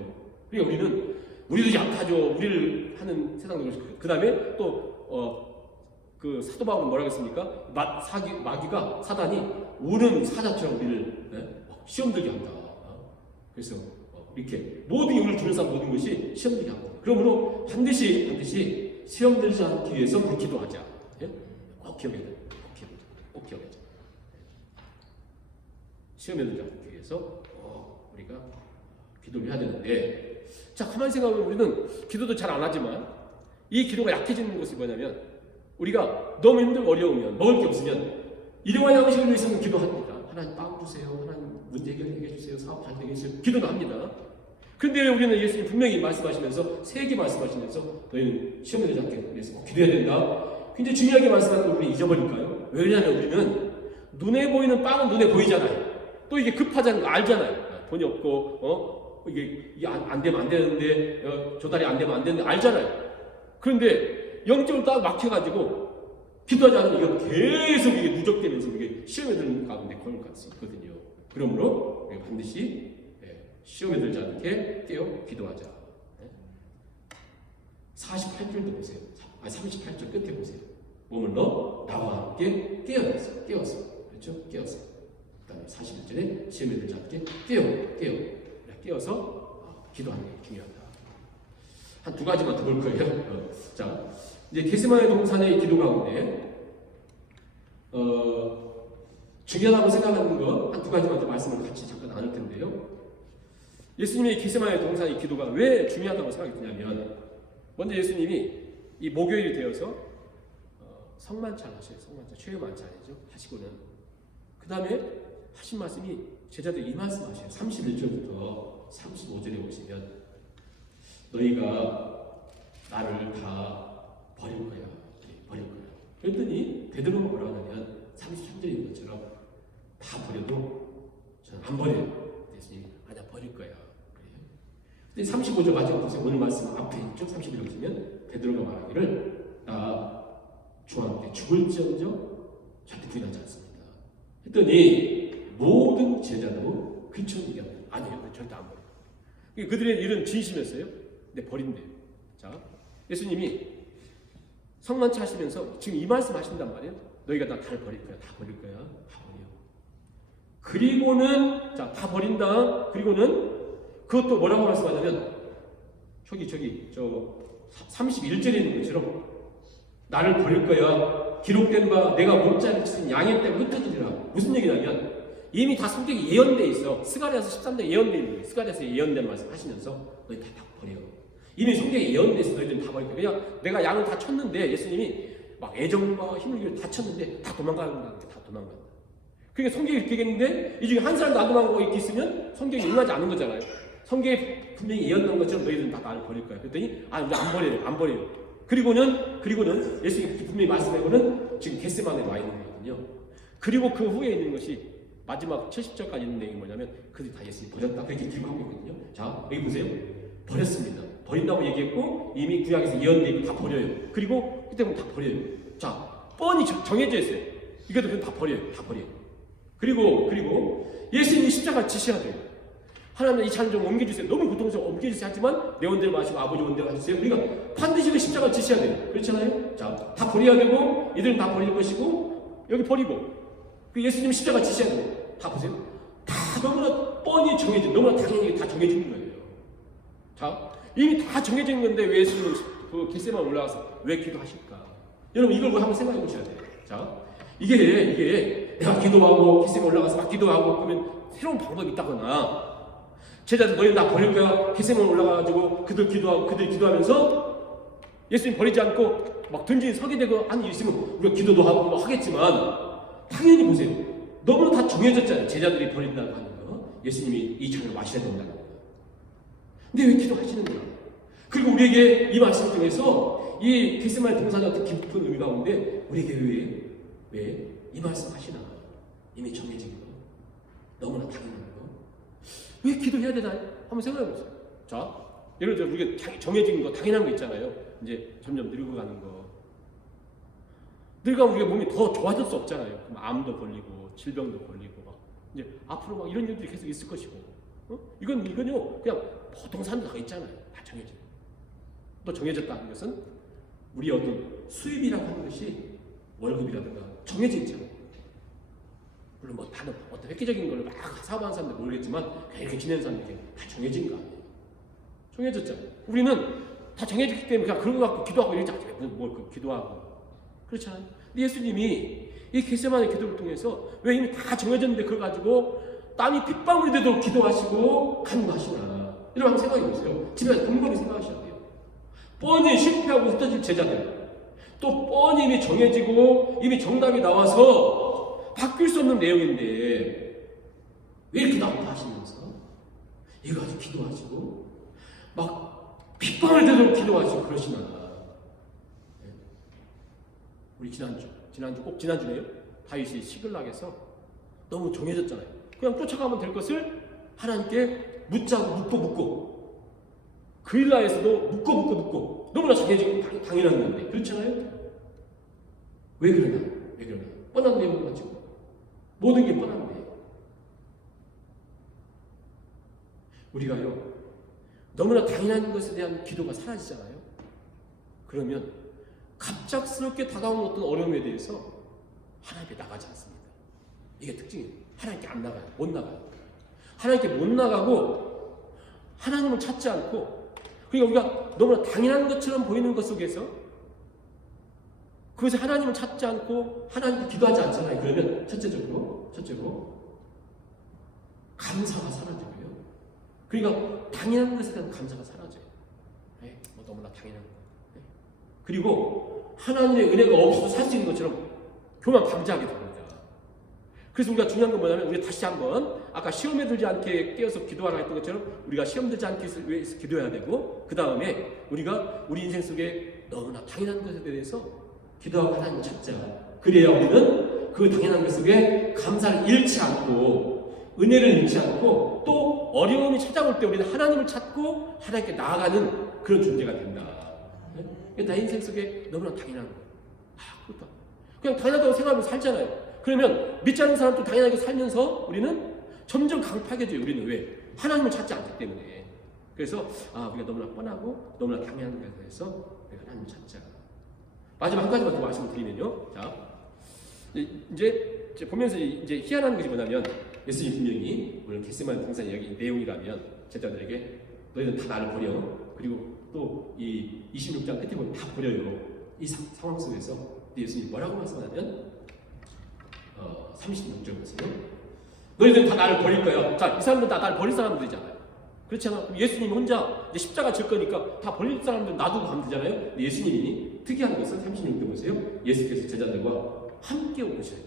그러니까 우리도 약하죠. 우리를 하는 세상도 그렇고 그 다음에 그 사도 바울은 뭐라고 했습니까? 마귀가 사단이 우는 사자처럼 우리를 시험 들게 한다. 그래서 이렇게 모든 우리를 둘러싼 모든 것이 시험 들게 합니다. 그러므로 반드시 시험 들지 않기 위해서 우리 기도하자. 예? 꼭 기억해야 돼. 꼭 기억해야 돼. 시험에 들지 않기 위해서 우리가 기도를 해야 되는데 자 가만히 생각하면 우리는 기도도 잘 안 하지만 이 기도가 약해지는 것이 뭐냐면 우리가 너무 힘들고 어려우면 먹을 게 없으면 일용할 양식을 위해서는 기도합니다. 하나님 빵 주세요. 하나님 문제 해결해 주세요. 사업 잘 되게 해주세요. 기도도 합니다. 그런데 우리는 예수님 분명히 말씀하시면서 세 개 말씀하시면서 너희는 시험에 들지 않게 위해서 기도해야 된다. 굉장히 중요하게 말씀하는 걸 우리는 잊어버릴까요? 왜냐하면 우리는 눈에 보이는 빵은 눈에 보이잖아요. 또 이게 급하다는 거 알잖아요. 돈이 없고 이게 안 되면 안 되는데 조달이 안 되면 안 되는데 알잖아요. 그런데 영적으로 딱 막혀가지고 기도하지 않으면 이거 계속 이게 누적되면서 이게 시험에 드는 가운데 걸릴 수 있거든요. 그러므로 반드시 시험에 들지 않게 깨어 기도하자. 48절도 보세요. 38절 끝에 보세요. 몸을 넣어 나와 함께 깨어서 그렇죠? 깨어서. 그다음에 41절에 시험에 들지 않게 깨어서 기도하는 게 중요하다. 한 두 가지만 더 볼 거예요. 자, 이제 겟세마네 동산의 기도 가운데 중요하다고 생각하는 거 한 두 가지만 더 말씀을 같이 잠깐 나눌 텐데요. 예수님의 겟세마네 동산의 기도가 왜 중요하다고 생각이 드냐면 먼저 예수님이 이 목요일이 되어서 성만찬 하셔요. 성만찬 최후 만찬이죠. 하시고는 그 다음에 하신 말씀이 제자들 이 말씀 하셔요. 31절부터 35절에 보시면 너희가 나를 다 버릴 거야. 그랬더니 베드로가 뭐라고 하냐면 33절인 것처럼 다 버려도 저는 안 버려요. 예수님이 아니야 버릴 거야. 근데 35절 마지막 보세요. 오늘 말씀 앞에 있죠. 31절 보시면 베드로가 말하기를 나 주와 함께 죽을지언정 절대 부인하지 않습니다. 했더니 모든 제자도 그처럼 얘기합니다. 아니요 절대 안 버려요. 그들의 일은 진심이었어요. 근데 버린대요. 자, 예수님이 성만찬 하시면서 지금 이 말씀 하신단 말이에요. 너희가 다 버릴 거야. 다 버릴 거야. 다 버려. 그리고는 다 버린다. 그리고는 그것도 뭐라고 말씀하냐면 저기 31절에 있는 것처럼 나를 버릴 거야. 기록된 바 내가 몸자를 치는 양의 떼가 흩어지리라. 무슨 얘기냐면 이미 다 성경이 예언돼 있어. 스가랴서 13장 예언돼 있는 거예요. 스가랴서 예언된 말씀 하시면서 너희 다 버려. 이미 성경에 예언돼 있어. 너희들 다 버려. 그냥 내가 양을 다 쳤는데 예수님이 막 애정과 힘을 기울여 다 쳤는데 다 도망가는 게 다 도망간다. 그러니까 성경이 이렇게 되겠는데 이 중에 한 사람도 안 도망가고 이렇게 있으면 성경이 응하지 않은 거잖아요. 성경에 분명히 예언한 것처럼 너희들은 다 나를 버릴 거야. 그랬더니 아 우리 안 버려요. 안 버려요. 그리고는 예수님이 분명히 말씀하고는 지금 겟세마네에 와 있는 거거든요. 그리고 그 후에 있는 것이 마지막 70절까지 있는 내용이 뭐냐면 그들이 다 예수님 버렸다. 그렇게 기록하고 있거든요. 자 여기 보세요. 버렸습니다. 버린다고 얘기했고 이미 구약에서 예언된 다 버려요. 그리고 그때 보면 다 버려요. 자 뻔히 정해져 있어요. 이것도 그냥 다 버려요. 다 버려요. 그리고 예수님이 십자가 지셔야 돼요. 하나님 이 잔을 좀 옮겨주세요. 너무 고통스러워 옮겨주세요 하지만 내 원대로 마시고 아버지 원대로 하주세요. 우리가 반드시 그 십자가를 지셔야 돼요. 그렇잖아요. 자 다 버려야 되고 이들은 다 버릴 것이고 여기 버리고 그 예수님 십자가 지셔야 돼요. 다 보세요. 다 너무나 뻔히 정해진 너무나 당연히 다 정해진 거예요. 자 이미 다 정해진 건데 왜 예수님은 그 겟세마네 올라가서 왜 기도하실까? 여러분 이걸 한번 생각해 보셔야 돼요. 자 이게 내가 기도하고 겟세마네 올라가서 막 기도하고 그러면 새로운 방법이 있다거나 제자들 너희 나 버릴 거야. 겟세마네 올라가가지고 그들 기도하면서 예수님 버리지 않고 막 든지 서게 되고 아니 있으면 우리가 기도도 하고 뭐 하겠지만 당연히 보세요. 너무나 다 정해졌잖아요. 제자들이 버린다고 하는 거. 예수님이 이 잔을 마셔야 된다는 거. 근데 왜 기도하시는 거야? 그리고 우리에게 이 말씀 중에서 이 겟세마네 동산의 어떤 깊은 의미 가운데 우리에게 왜 이 말씀 하시나? 이미 정해진 거. 너무나 당연한 거. 왜 기도해야 되나요? 한번 생각해 보세요. 자, 예를 들어 우리가 정해진 거, 당연한 거 있잖아요. 이제 점점 늙어가는 거. 늙어가면 우리가 몸이 더 좋아질 수 없잖아요. 그럼 암도 걸리고, 질병도 걸리고, 막 이제 앞으로 막 이런 일들이 계속 있을 것이고. 이건요, 그냥 보통 사람들 다 있잖아요. 다 정해진 거. 또 정해졌다는 것은 우리 어떤 수입이라고 하는 것이 월급이라든가 정해져 있잖아요. 물론 뭐 다른 어떤 획기적인 걸로 막 사업하는 사람들 모르겠지만 그냥 이렇게 지내는 사람들이 다 정해진 거 아니에요. 정해졌잖아요. 우리는 다 정해졌기 때문에 그냥 그런 거 갖고 기도하고 이러지 않잖아요. 뭘 기도하고 그렇잖아요. 근데 예수님이 이 겟세마네 기도를 통해서 왜 이미 다 정해졌는데 그걸 가지고 땀이 핏방울이 되도록 기도하시고 간구하시나 이런 생각해 보세요. 집에서 곰곰이 생각하셔야 돼요. 뻔히 실패하고 흩어질 제자들 또 뻔히 이미 정해지고 이미 정답이 나와서 바뀔 수 없는 내용인데 왜 이렇게 난파하시면서 이거 가지고 기도하시고 막 핏방울 되도록 기도하시고 그러시나. 우리 지난주네요. 다윗이 시글락에서 너무 정해졌잖아요. 그냥 쫓아가면 될 것을 하나님께 묻고 그일라에서도 묻고 너무나 정해지고 당연한 건데 그렇잖아요. 왜 그러나 뻔한 내용을 가지고 모든 게 뻔한데 우리가요 너무나 당연한 것에 대한 기도가 사라지잖아요. 그러면 갑작스럽게 다가오는 어떤 어려움에 대해서 하나님께 나가지 않습니다. 이게 특징이에요. 하나님께 안 나가요. 못 나가요. 하나님께 못 나가고 하나님을 찾지 않고 그러니까 우리가 너무나 당연한 것처럼 보이는 것 속에서 그것이 하나님을 찾지 않고 하나님께 기도하지 않잖아요. 그러면 첫째로 감사가 사라지고요. 그러니까 당연한 것에 대한 감사가 사라져요. 뭐 너무나 당연한 거. 그리고 하나님의 은혜가 없어도 살 수 있는 것처럼 교만 방지하게 됩니다. 그래서 우리가 중요한 건 뭐냐면 우리 다시 한번 아까 시험에 들지 않게 깨어서 기도하라 했던 것처럼 우리가 시험 들지 않기 위해서 기도해야 되고 그 다음에 우리가 우리 인생 속에 너무나 당연한 것에 대해서 기도하고 하나님을 찾자. 그래야 우리는 그 당연한 것 속에 감사를 잃지 않고 은혜를 잃지 않고 또 어려움이 찾아올 때 우리는 하나님을 찾고 하나님께 나아가는 그런 존재가 된다. 나 인생 속에 너무나 당연한 거예요. 그렇다. 그냥 당연하다고 생각하면 살잖아요. 그러면 믿지 않는 사람도 당연하게 살면서 우리는 점점 강팍해져요. 우리는 왜? 하나님을 찾지 않기 때문에. 그래서 우리가 너무나 뻔하고 너무나 당연한 것에 대해서 우리가 하나님을 찾자. 마지막 한 가지만 더 말씀을 드리면요. 자, 이제 보면서 이제 희한한 것이 뭐냐면 예수님 분명히 오늘 겟세마네 동산 이야기 내용이라면 제자들에게 너희는 다 나를 버려. 그리고 또 이 26장 끝에 보면 다 버려요. 이 상황 속에서 근데 예수님이 뭐라고 말씀하냐면 36절 보세요. 너희들 다 나를 버릴 거야. 자, 이 사람들 다 나를 버릴 사람들이잖아요. 그렇잖아. 그럼 예수님 혼자 이제 십자가 질 거니까 다 버릴 사람들 놔두고 가면 되잖아요. 근데 예수님이 특이한 것은 36절 보세요. 예수께서 제자들과 함께 오셔요.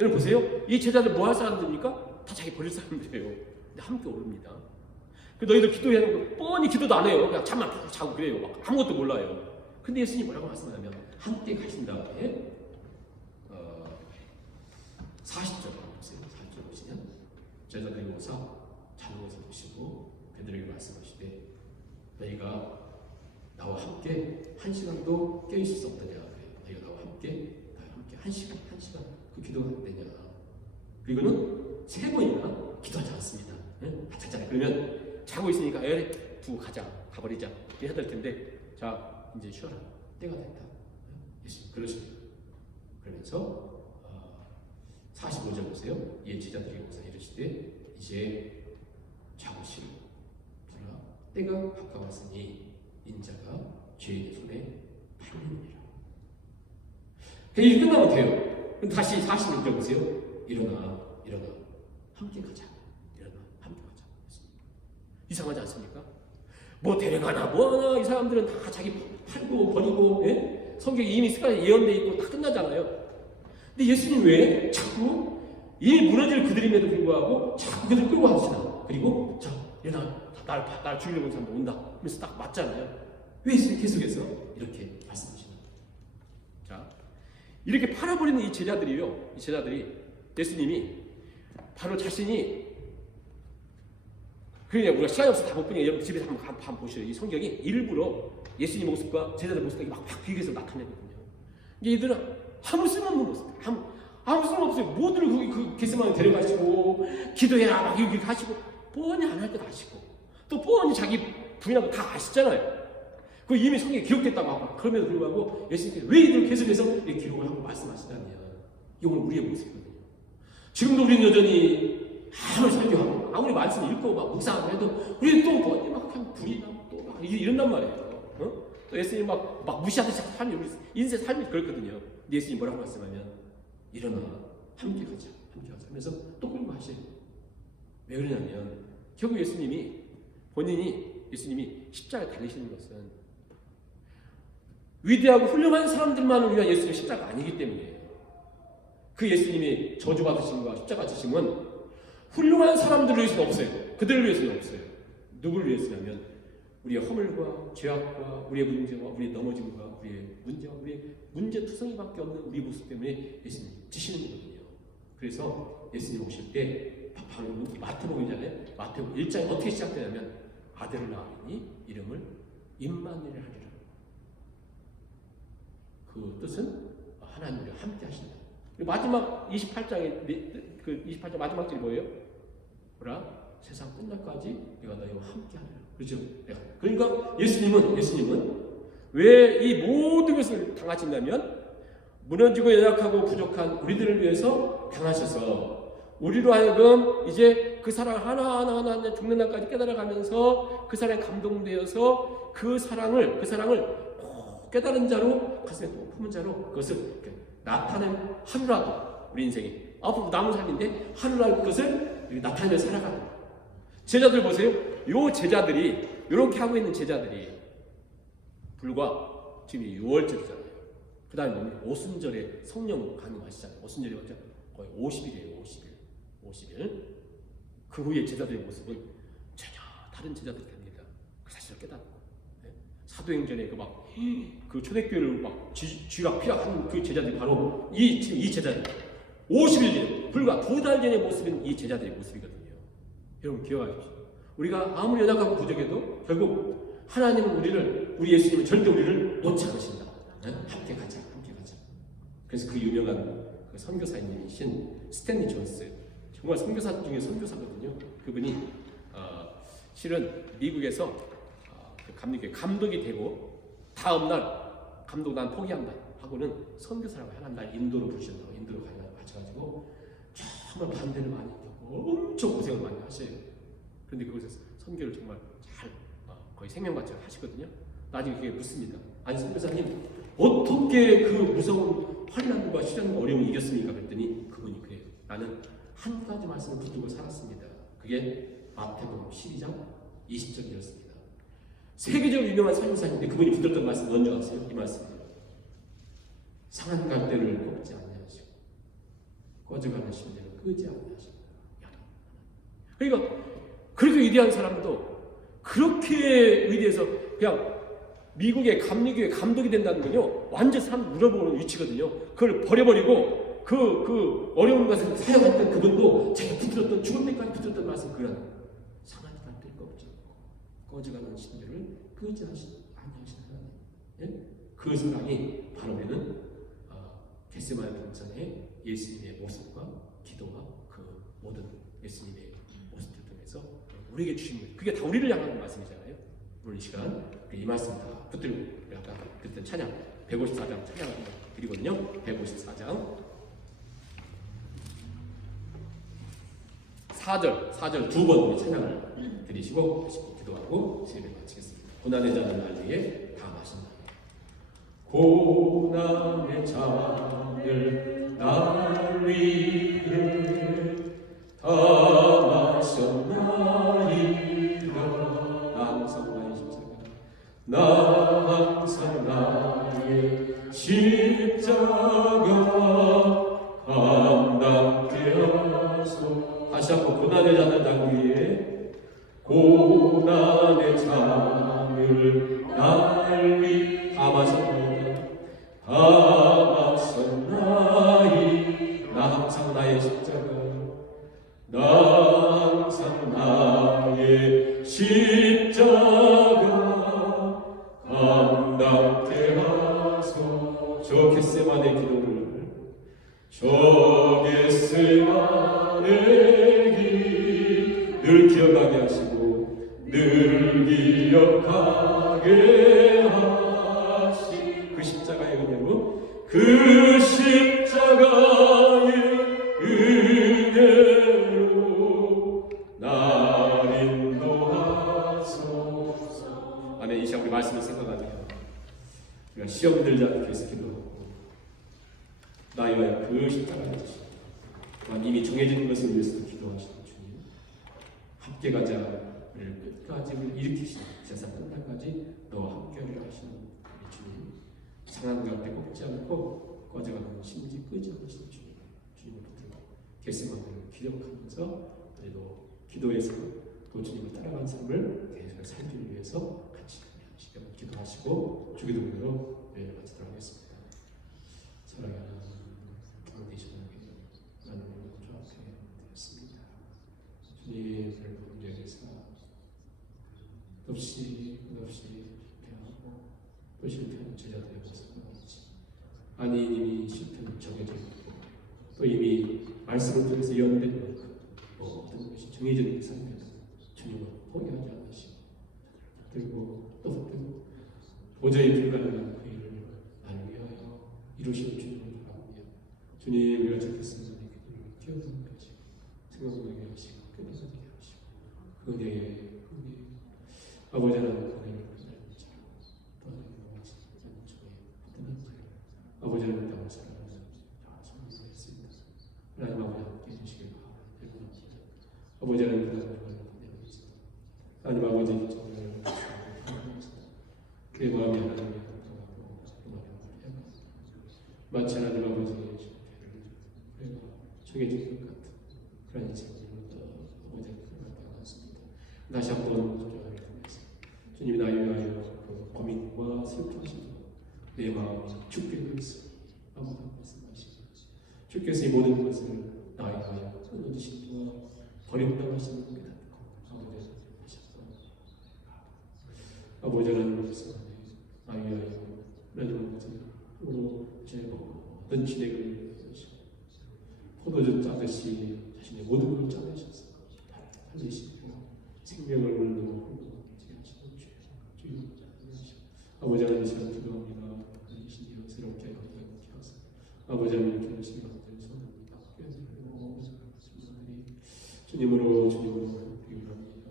여러분 보세요. 이 제자들 뭐 할 사람들입니까? 다 자기 버릴 사람들이에요. 근데 함께 오릅니다. 그 너희들 기도해 놓고 뻔히 기도도 안 해요. 그냥 잠만 푹 자고 그래요. 막 아무것도 몰라요. 근데 예수님 뭐라고 말씀하냐면 함께 가신 다음에 40절 보세요. 40절 보시면 제자들이 오사 자는 것을 보시고 베드로에게 말씀하시되 너희가 나와 함께 한 시간도 깨있을 수 없느냐. 너희가 나와 함께 한 시간 그 기도가 안 되냐. 그리고는 3번이나 기도하지 않습니다. 다 잤잖아요. 그러면 자고 있으니까 두고 가버리자 이렇게 해야 될 텐데 자 이제 쉬어라. 때가 됐다. 예수님 그러십니다. 그러면서 45절 보세요. 이 제자들이 오사 이르시되 이제 자고시라. 때가 가까웠으니 인자가 죄인의 손에 팔리느니라. 이게 끝나면 돼요. 그럼 다시 46절 보세요. 일어나 함께 가자. 일어나 함께 가자. 이상하지 않습니까? 뭐 데려가나 뭐하나 이 사람들은 다 자기 팔고 버리고 예? 성경에 이미 습관이 예언돼 있고 다 끝나잖아요. 근데 예수님 왜 자꾸 이미 무너질 그들임에도 불구하고 자꾸 그들 끌고 가시나. 그리고 자 일어나 날 죽이려고 하는 사람들 온다. 그래서 딱 맞잖아요. 왜 예수님 계속해서 이렇게 말씀하시나. 자 이렇게 팔아버리는 이 제자들이요. 이 제자들이 예수님이 바로 자신이 그냥 우리가 시간이 없어서 다 못 보니까 여러분 집에서 한번 보셔요. 이 성경이 일부러 예수님 모습과 제자들 모습이 막 비교해서 나타내거든요. 이들은 아무 쓸모없는 모습, 아무 쓸모없어요. 모두를 그 겟세마네 데려가시고 기도해라 막 이렇게 하시고 뻔히 안 할 때도 아시고 또 뻔히 자기 부인하고 다 아시잖아요. 그 이미 성경에 기록됐다고 하고 그럼에도 불구하고 예수님께서 왜 이들 계속해서 이렇게 기록을 하고 말씀하시다면 이건 우리의 모습이거든요. 지금도 우리는 여전히 아무리 설교하고 아무리 말씀 읽고 막 묵상하고 해도 우리는 또 뻔히 막 그냥 불이 나고 또 막 이런단 말이에요. 또 예수님 막 무시하듯이 삶이 우리 인생 삶이 그렇거든요. 근데 예수님 뭐라고 말씀하면 일어나 함께 가자 하면서 또 그런 거 하셔요. 왜 그러냐면 결국 예수님이 십자가에 달리시는 것은 위대하고 훌륭한 사람들만을 위한 예수님의 십자가 아니기 때문이에요. 그 예수님이 저주받으심과 십자가 지심은 훌륭한 사람들을 위해서는 없어요. 그들을 위해서는 없어요. 누구를 위해서냐면 우리의 허물과 죄악과 우리의 문제와 우리의 넘어짐과 우리의 문제와 우리의 문제투성이밖에 없는 우리 모습 때문에 예수님 지시는 거거든요. 그래서 예수님 오실 때 바로 마태복음이잖아요. 마태복음 1장이 어떻게 시작되냐면 아들을 낳으니 이름을 임마누엘 하리라. 그 뜻은 하나님과 함께 하신다. 마지막 28장에 그 28장 마지막 절이 뭐예요? 뭐라? 세상 끝날까지 내가 너희와 함께 하리라. 그렇죠? 그러니까 예수님은 왜 이 모든 것을 당하신다면 무너지고 연약하고 부족한 우리들을 위해서 당하셔서 우리로 하여금 이제 그 사랑 하나하나 죽는 날까지 깨달아가면서 그 사랑에 감동되어서 그 사랑을 꼭 깨달은 자로 가슴에 또 품은 자로 그것을 나타낸 하루라도 우리 인생이 앞으로 남은 삶인데 하루라도 그것을 나타내며 살아가는 제자들 보세요. 요 제자들이 이렇게 하고 있는 제자들이 불과 지금 6월절이잖아요. 그 다음에 오순절에 성령 강림하시잖아요. 오순절이 맞죠? 거의 50일이에요. 50일. 그 후에 제자들의 모습은 전혀 다른 제자들이 됩니다. 그 사실을 깨닫고 사도행전에 그 초대교회를 막 쥐락 피락하는 그 제자들이 바로 지금 이 제자들 50일 전에 불과 2달 전의 모습은 이 제자들의 모습이거든요. 여러분 기억하십시오. 우리가 아무리 연약하고 부족해도 결국 하나님은 우리 예수님은 절대 우리를 놓지 않으신다. 함께 가자. 그래서 그 유명한 그 선교사님이신 스탠리 존스, 정말 선교사 중에 선교사거든요. 그분이 실은 미국에서 그 감독이 되고 다음 날 감독 난 포기한다 하고는 선교사라고 하는 날 인도로 부르신다고 인도로 가셔가지고 정말 반대를 많이 겪고 엄청 고생을 많이 하셔요. 그런데 그곳에서 선교를 정말 잘 거의 생명같이 하시거든요. 나중에 그게 묻습니다. 아니 선교사님 어떻게 그 무서운 환난과 시련과 어려움을 이겼습니까? 그랬더니 그분이 그래요. 나는 한 가지 말씀을 붙들고 살았습니다. 그게 마태복음 12장 20절이었습니다. 세계적으로 유명한 선교사님인데 그분이 붙들었던 말씀 뭔지 아세요? 이 말씀이에요. 상한 갈대를 꺾지 아니하시고 꺼져가는 심지를 끄지 아니하시고. 그러니까 그렇게 위대한 사람도 그렇게 위대해서 그냥 미국의 감리교회 감독이 된다는 건요 완전 사람 물어보는 위치거든요. 그걸 버려버리고 그 어려운 것을 사용했던 그분도 자기가 붙들었던 죽을 때까지 붙들었던 말씀 그런 상한 갈대를 꺾지 않고 꺼져가는 심지를 끄지 아니하시는 하나님. 예? 그 사랑이 바로 우리는 겟세마네 동산의 예수님의 모습과 기도와 그 모든 예수님의 모습들 통해서 우리에게 주신 거예요. 그게 다 우리를 향하는 말씀이잖아요. 오늘 이 시간 이 말씀 다 붙들고 아까 그랬던 찬양 154장 찬양을 드리거든요. 154장 4절 두 번 우리 찬양을 드리시고 기도하고 예배를 마치겠습니다. 고난의 잔을 날 위해 다 마신다. 고난의 잔을 날 위해 다 마셨나이다. 나 항상 나의 십자가 나 항상 나의 십자가 감당케 하소. 다시 한번 고난의 잔을 날 위해 고난의 잔을 날 위해 다 마셨나이다. 다 마셨나이. 나 항상 나의 십자가 나 항상 나의 십자가 감당케 하소. 저 겟세마네 기도를 저 겟세마네 늘 기억하게 하시고 늘 기억하게 하시. 그 십자가의 은혜로 그 십자가의 은혜로 날 인도하소서. 아멘. 이 시간 우리 말씀을 생각하며 우리가 시험 들지 않기 위해서 기도하고 나의 그 십자가를 지시고 이미 정해진 것을 위해서 기도하시는 주님, 함께 가자를 끝까지 일으키시는 세상 끝날까지 너와 함께하려 하시는 우리 주님, 상한 갈대 꺾지 않고 꺼져가는 심지 끄지 않으시는 주님을 붙들고 겟세마네를 기억하면서 우리도 기도에서 또 주님을 따라가는 삶을 계속 살기 위해서 같이 기도하시고 주기도문으로 예배를 마치도록 하겠습니다. 사랑하는 강대신에게 나는 주 앞에 되었습니다. 주님을 본전에서 끝없이 실패하고 또 실패하는 제자 되어서 아니 이미 실패는 정해져 있고 또 이미 말씀을 통해서 예언된 만큼 모든 것이 정해진 상태에서 주님은 포기하지 않으시고 들고 또 붙들고 도저히 불가능한 그 일을 나를 위하여 이루시는 주님을 바라보며 주님 우리가 잡혔으면 이 기도를 뛰어들게 하시고 생각나게 하시고 깨닫게 하시고 그 은혜에 아버지 하나님 그 은혜를 기다리는 자로 또 하나님 하시는 중에 붙드는 자로 아버지 하나님 땅을 살아가는 소망하였습니다. 하나님 아버지 함께 해주시길 바랍니다. 아버지 하나님 땅을 보내주시고 하나님 아버지 정말 그의 마음이 하나님의 감사하고 마치 하나님 아버지의 실패를 정해진 것 같은 그런 인생을 아버지의 그를 받았습니다. 다시 한번 조정하를 통해서 주님이 나를 위하여 그 고민과 슬퍼하시고 내 마음이 죽게 되었으니 아무도 말씀하시고 주께서 이 모든 것을 나에 하여 끊어주신 과 버렸다고 하시는 것 같고 아버지 하셨고 아버지 하나님 말씀 나의 하나님 아버지 제 모든 진액을 포도주 짜듯이 자신의 모든 걸 짜내셔서 살리시고 생명을 물고 하시는 주님 아버지 하나님 시간 기도합니다. 하나님 새롭게 하소서. 아버지 하나님 주신 것들 소원합니다. 주님으로 되기를 합니다.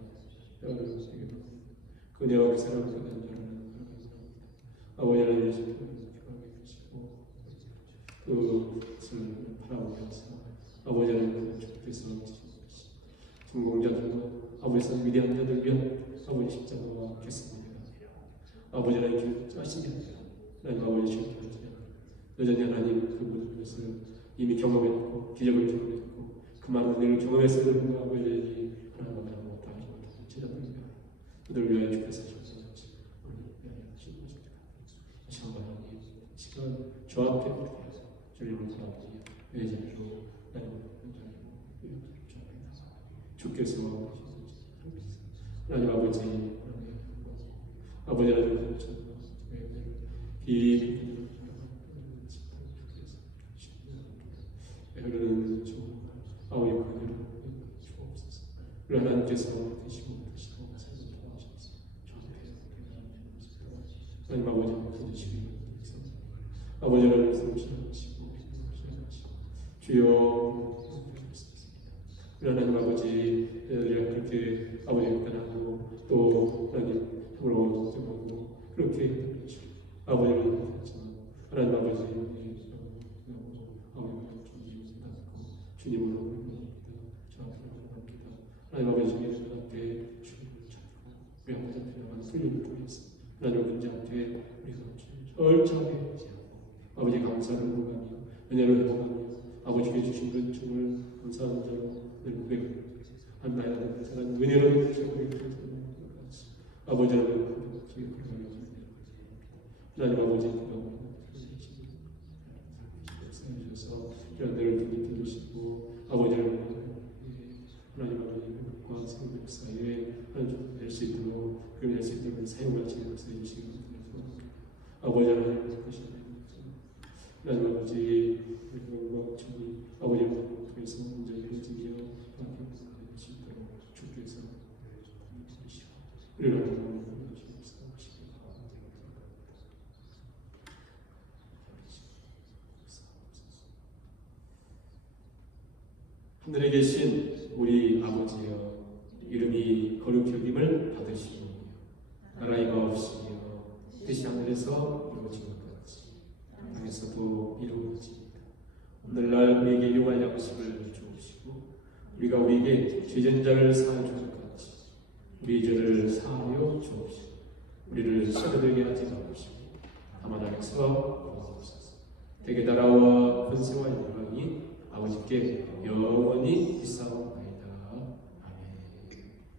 그녀와 그 사람을 아버지 하나님 아버지 하나님 주께서 성공자들과 아버지께서 위대한 자들 위한 아버지 십자가와 겠습니다. 아버지 하나님 주하시니 하나님 아버지 주께서 여전히 하나님 그 모든 것을 이미 경험했고 기적을 경험했고 그 많은 은혜를 경험했음에도 불구하고 여전히 하나님 아버지 못하지 못하는 제자들입니다. 그들을 위하여 주께서 시간 저 앞에 주님을 바라보니 외자로 나는 주께서 하나님 아버지 하나님 이 흐르는 아우의 그대로 주옵소서. 우리 하나님께서 되시고 하나님 아버지 되시고 아버지 하나님 성실하시고 주여 우리 하나님 아버지 그렇게 아버지 끝나고 또 하나님 힘으로 뜨거고 그렇게 아버지는 하나님 아버지 주님으로 하나님 아버지 함께 주님을 찾고 우리 아버지한테 나가는 풀림을 통해서 하나님 근자한테 우리가 철저하게 아버지 감사를 구하며 은혜를 구하며 아버지께 주신 은총을 감사하는 자로 늘 고백합니다. 한나야 되는 은혜를 주시고 아버지는 하나님 아버지 주셔서 늘 듣게 주시고 아버지를 하나님 아버지과 성령 사이에 하나님 될 수 있도록 그 낼 수 있도록 사용하시는 것을 주시기 바랍니다. 아버지 하나님 하나님 아버지 아버지를 통해서 문제를 지며 수 있도록 주께서 우리를 하늘에 계신 우리 아버지여 이름이 거룩히 여김을 받으시고 나라의 마옵시며 뜻이 하늘에서 이루어진 것 같이 땅에서도 이루어집니다. 오늘날 우리에게 용할 양식을 주옵시고 우리가 우리에게 죄진 자를 사하여 줄 것 같이 우리 죄를 사하여 주옵시고 우리를 시험에 들게 하지 마옵시고 다만 악에서 구하옵소서. 대개 나라와 권세와 영광이 아버지께 영원히 있사옵나이다.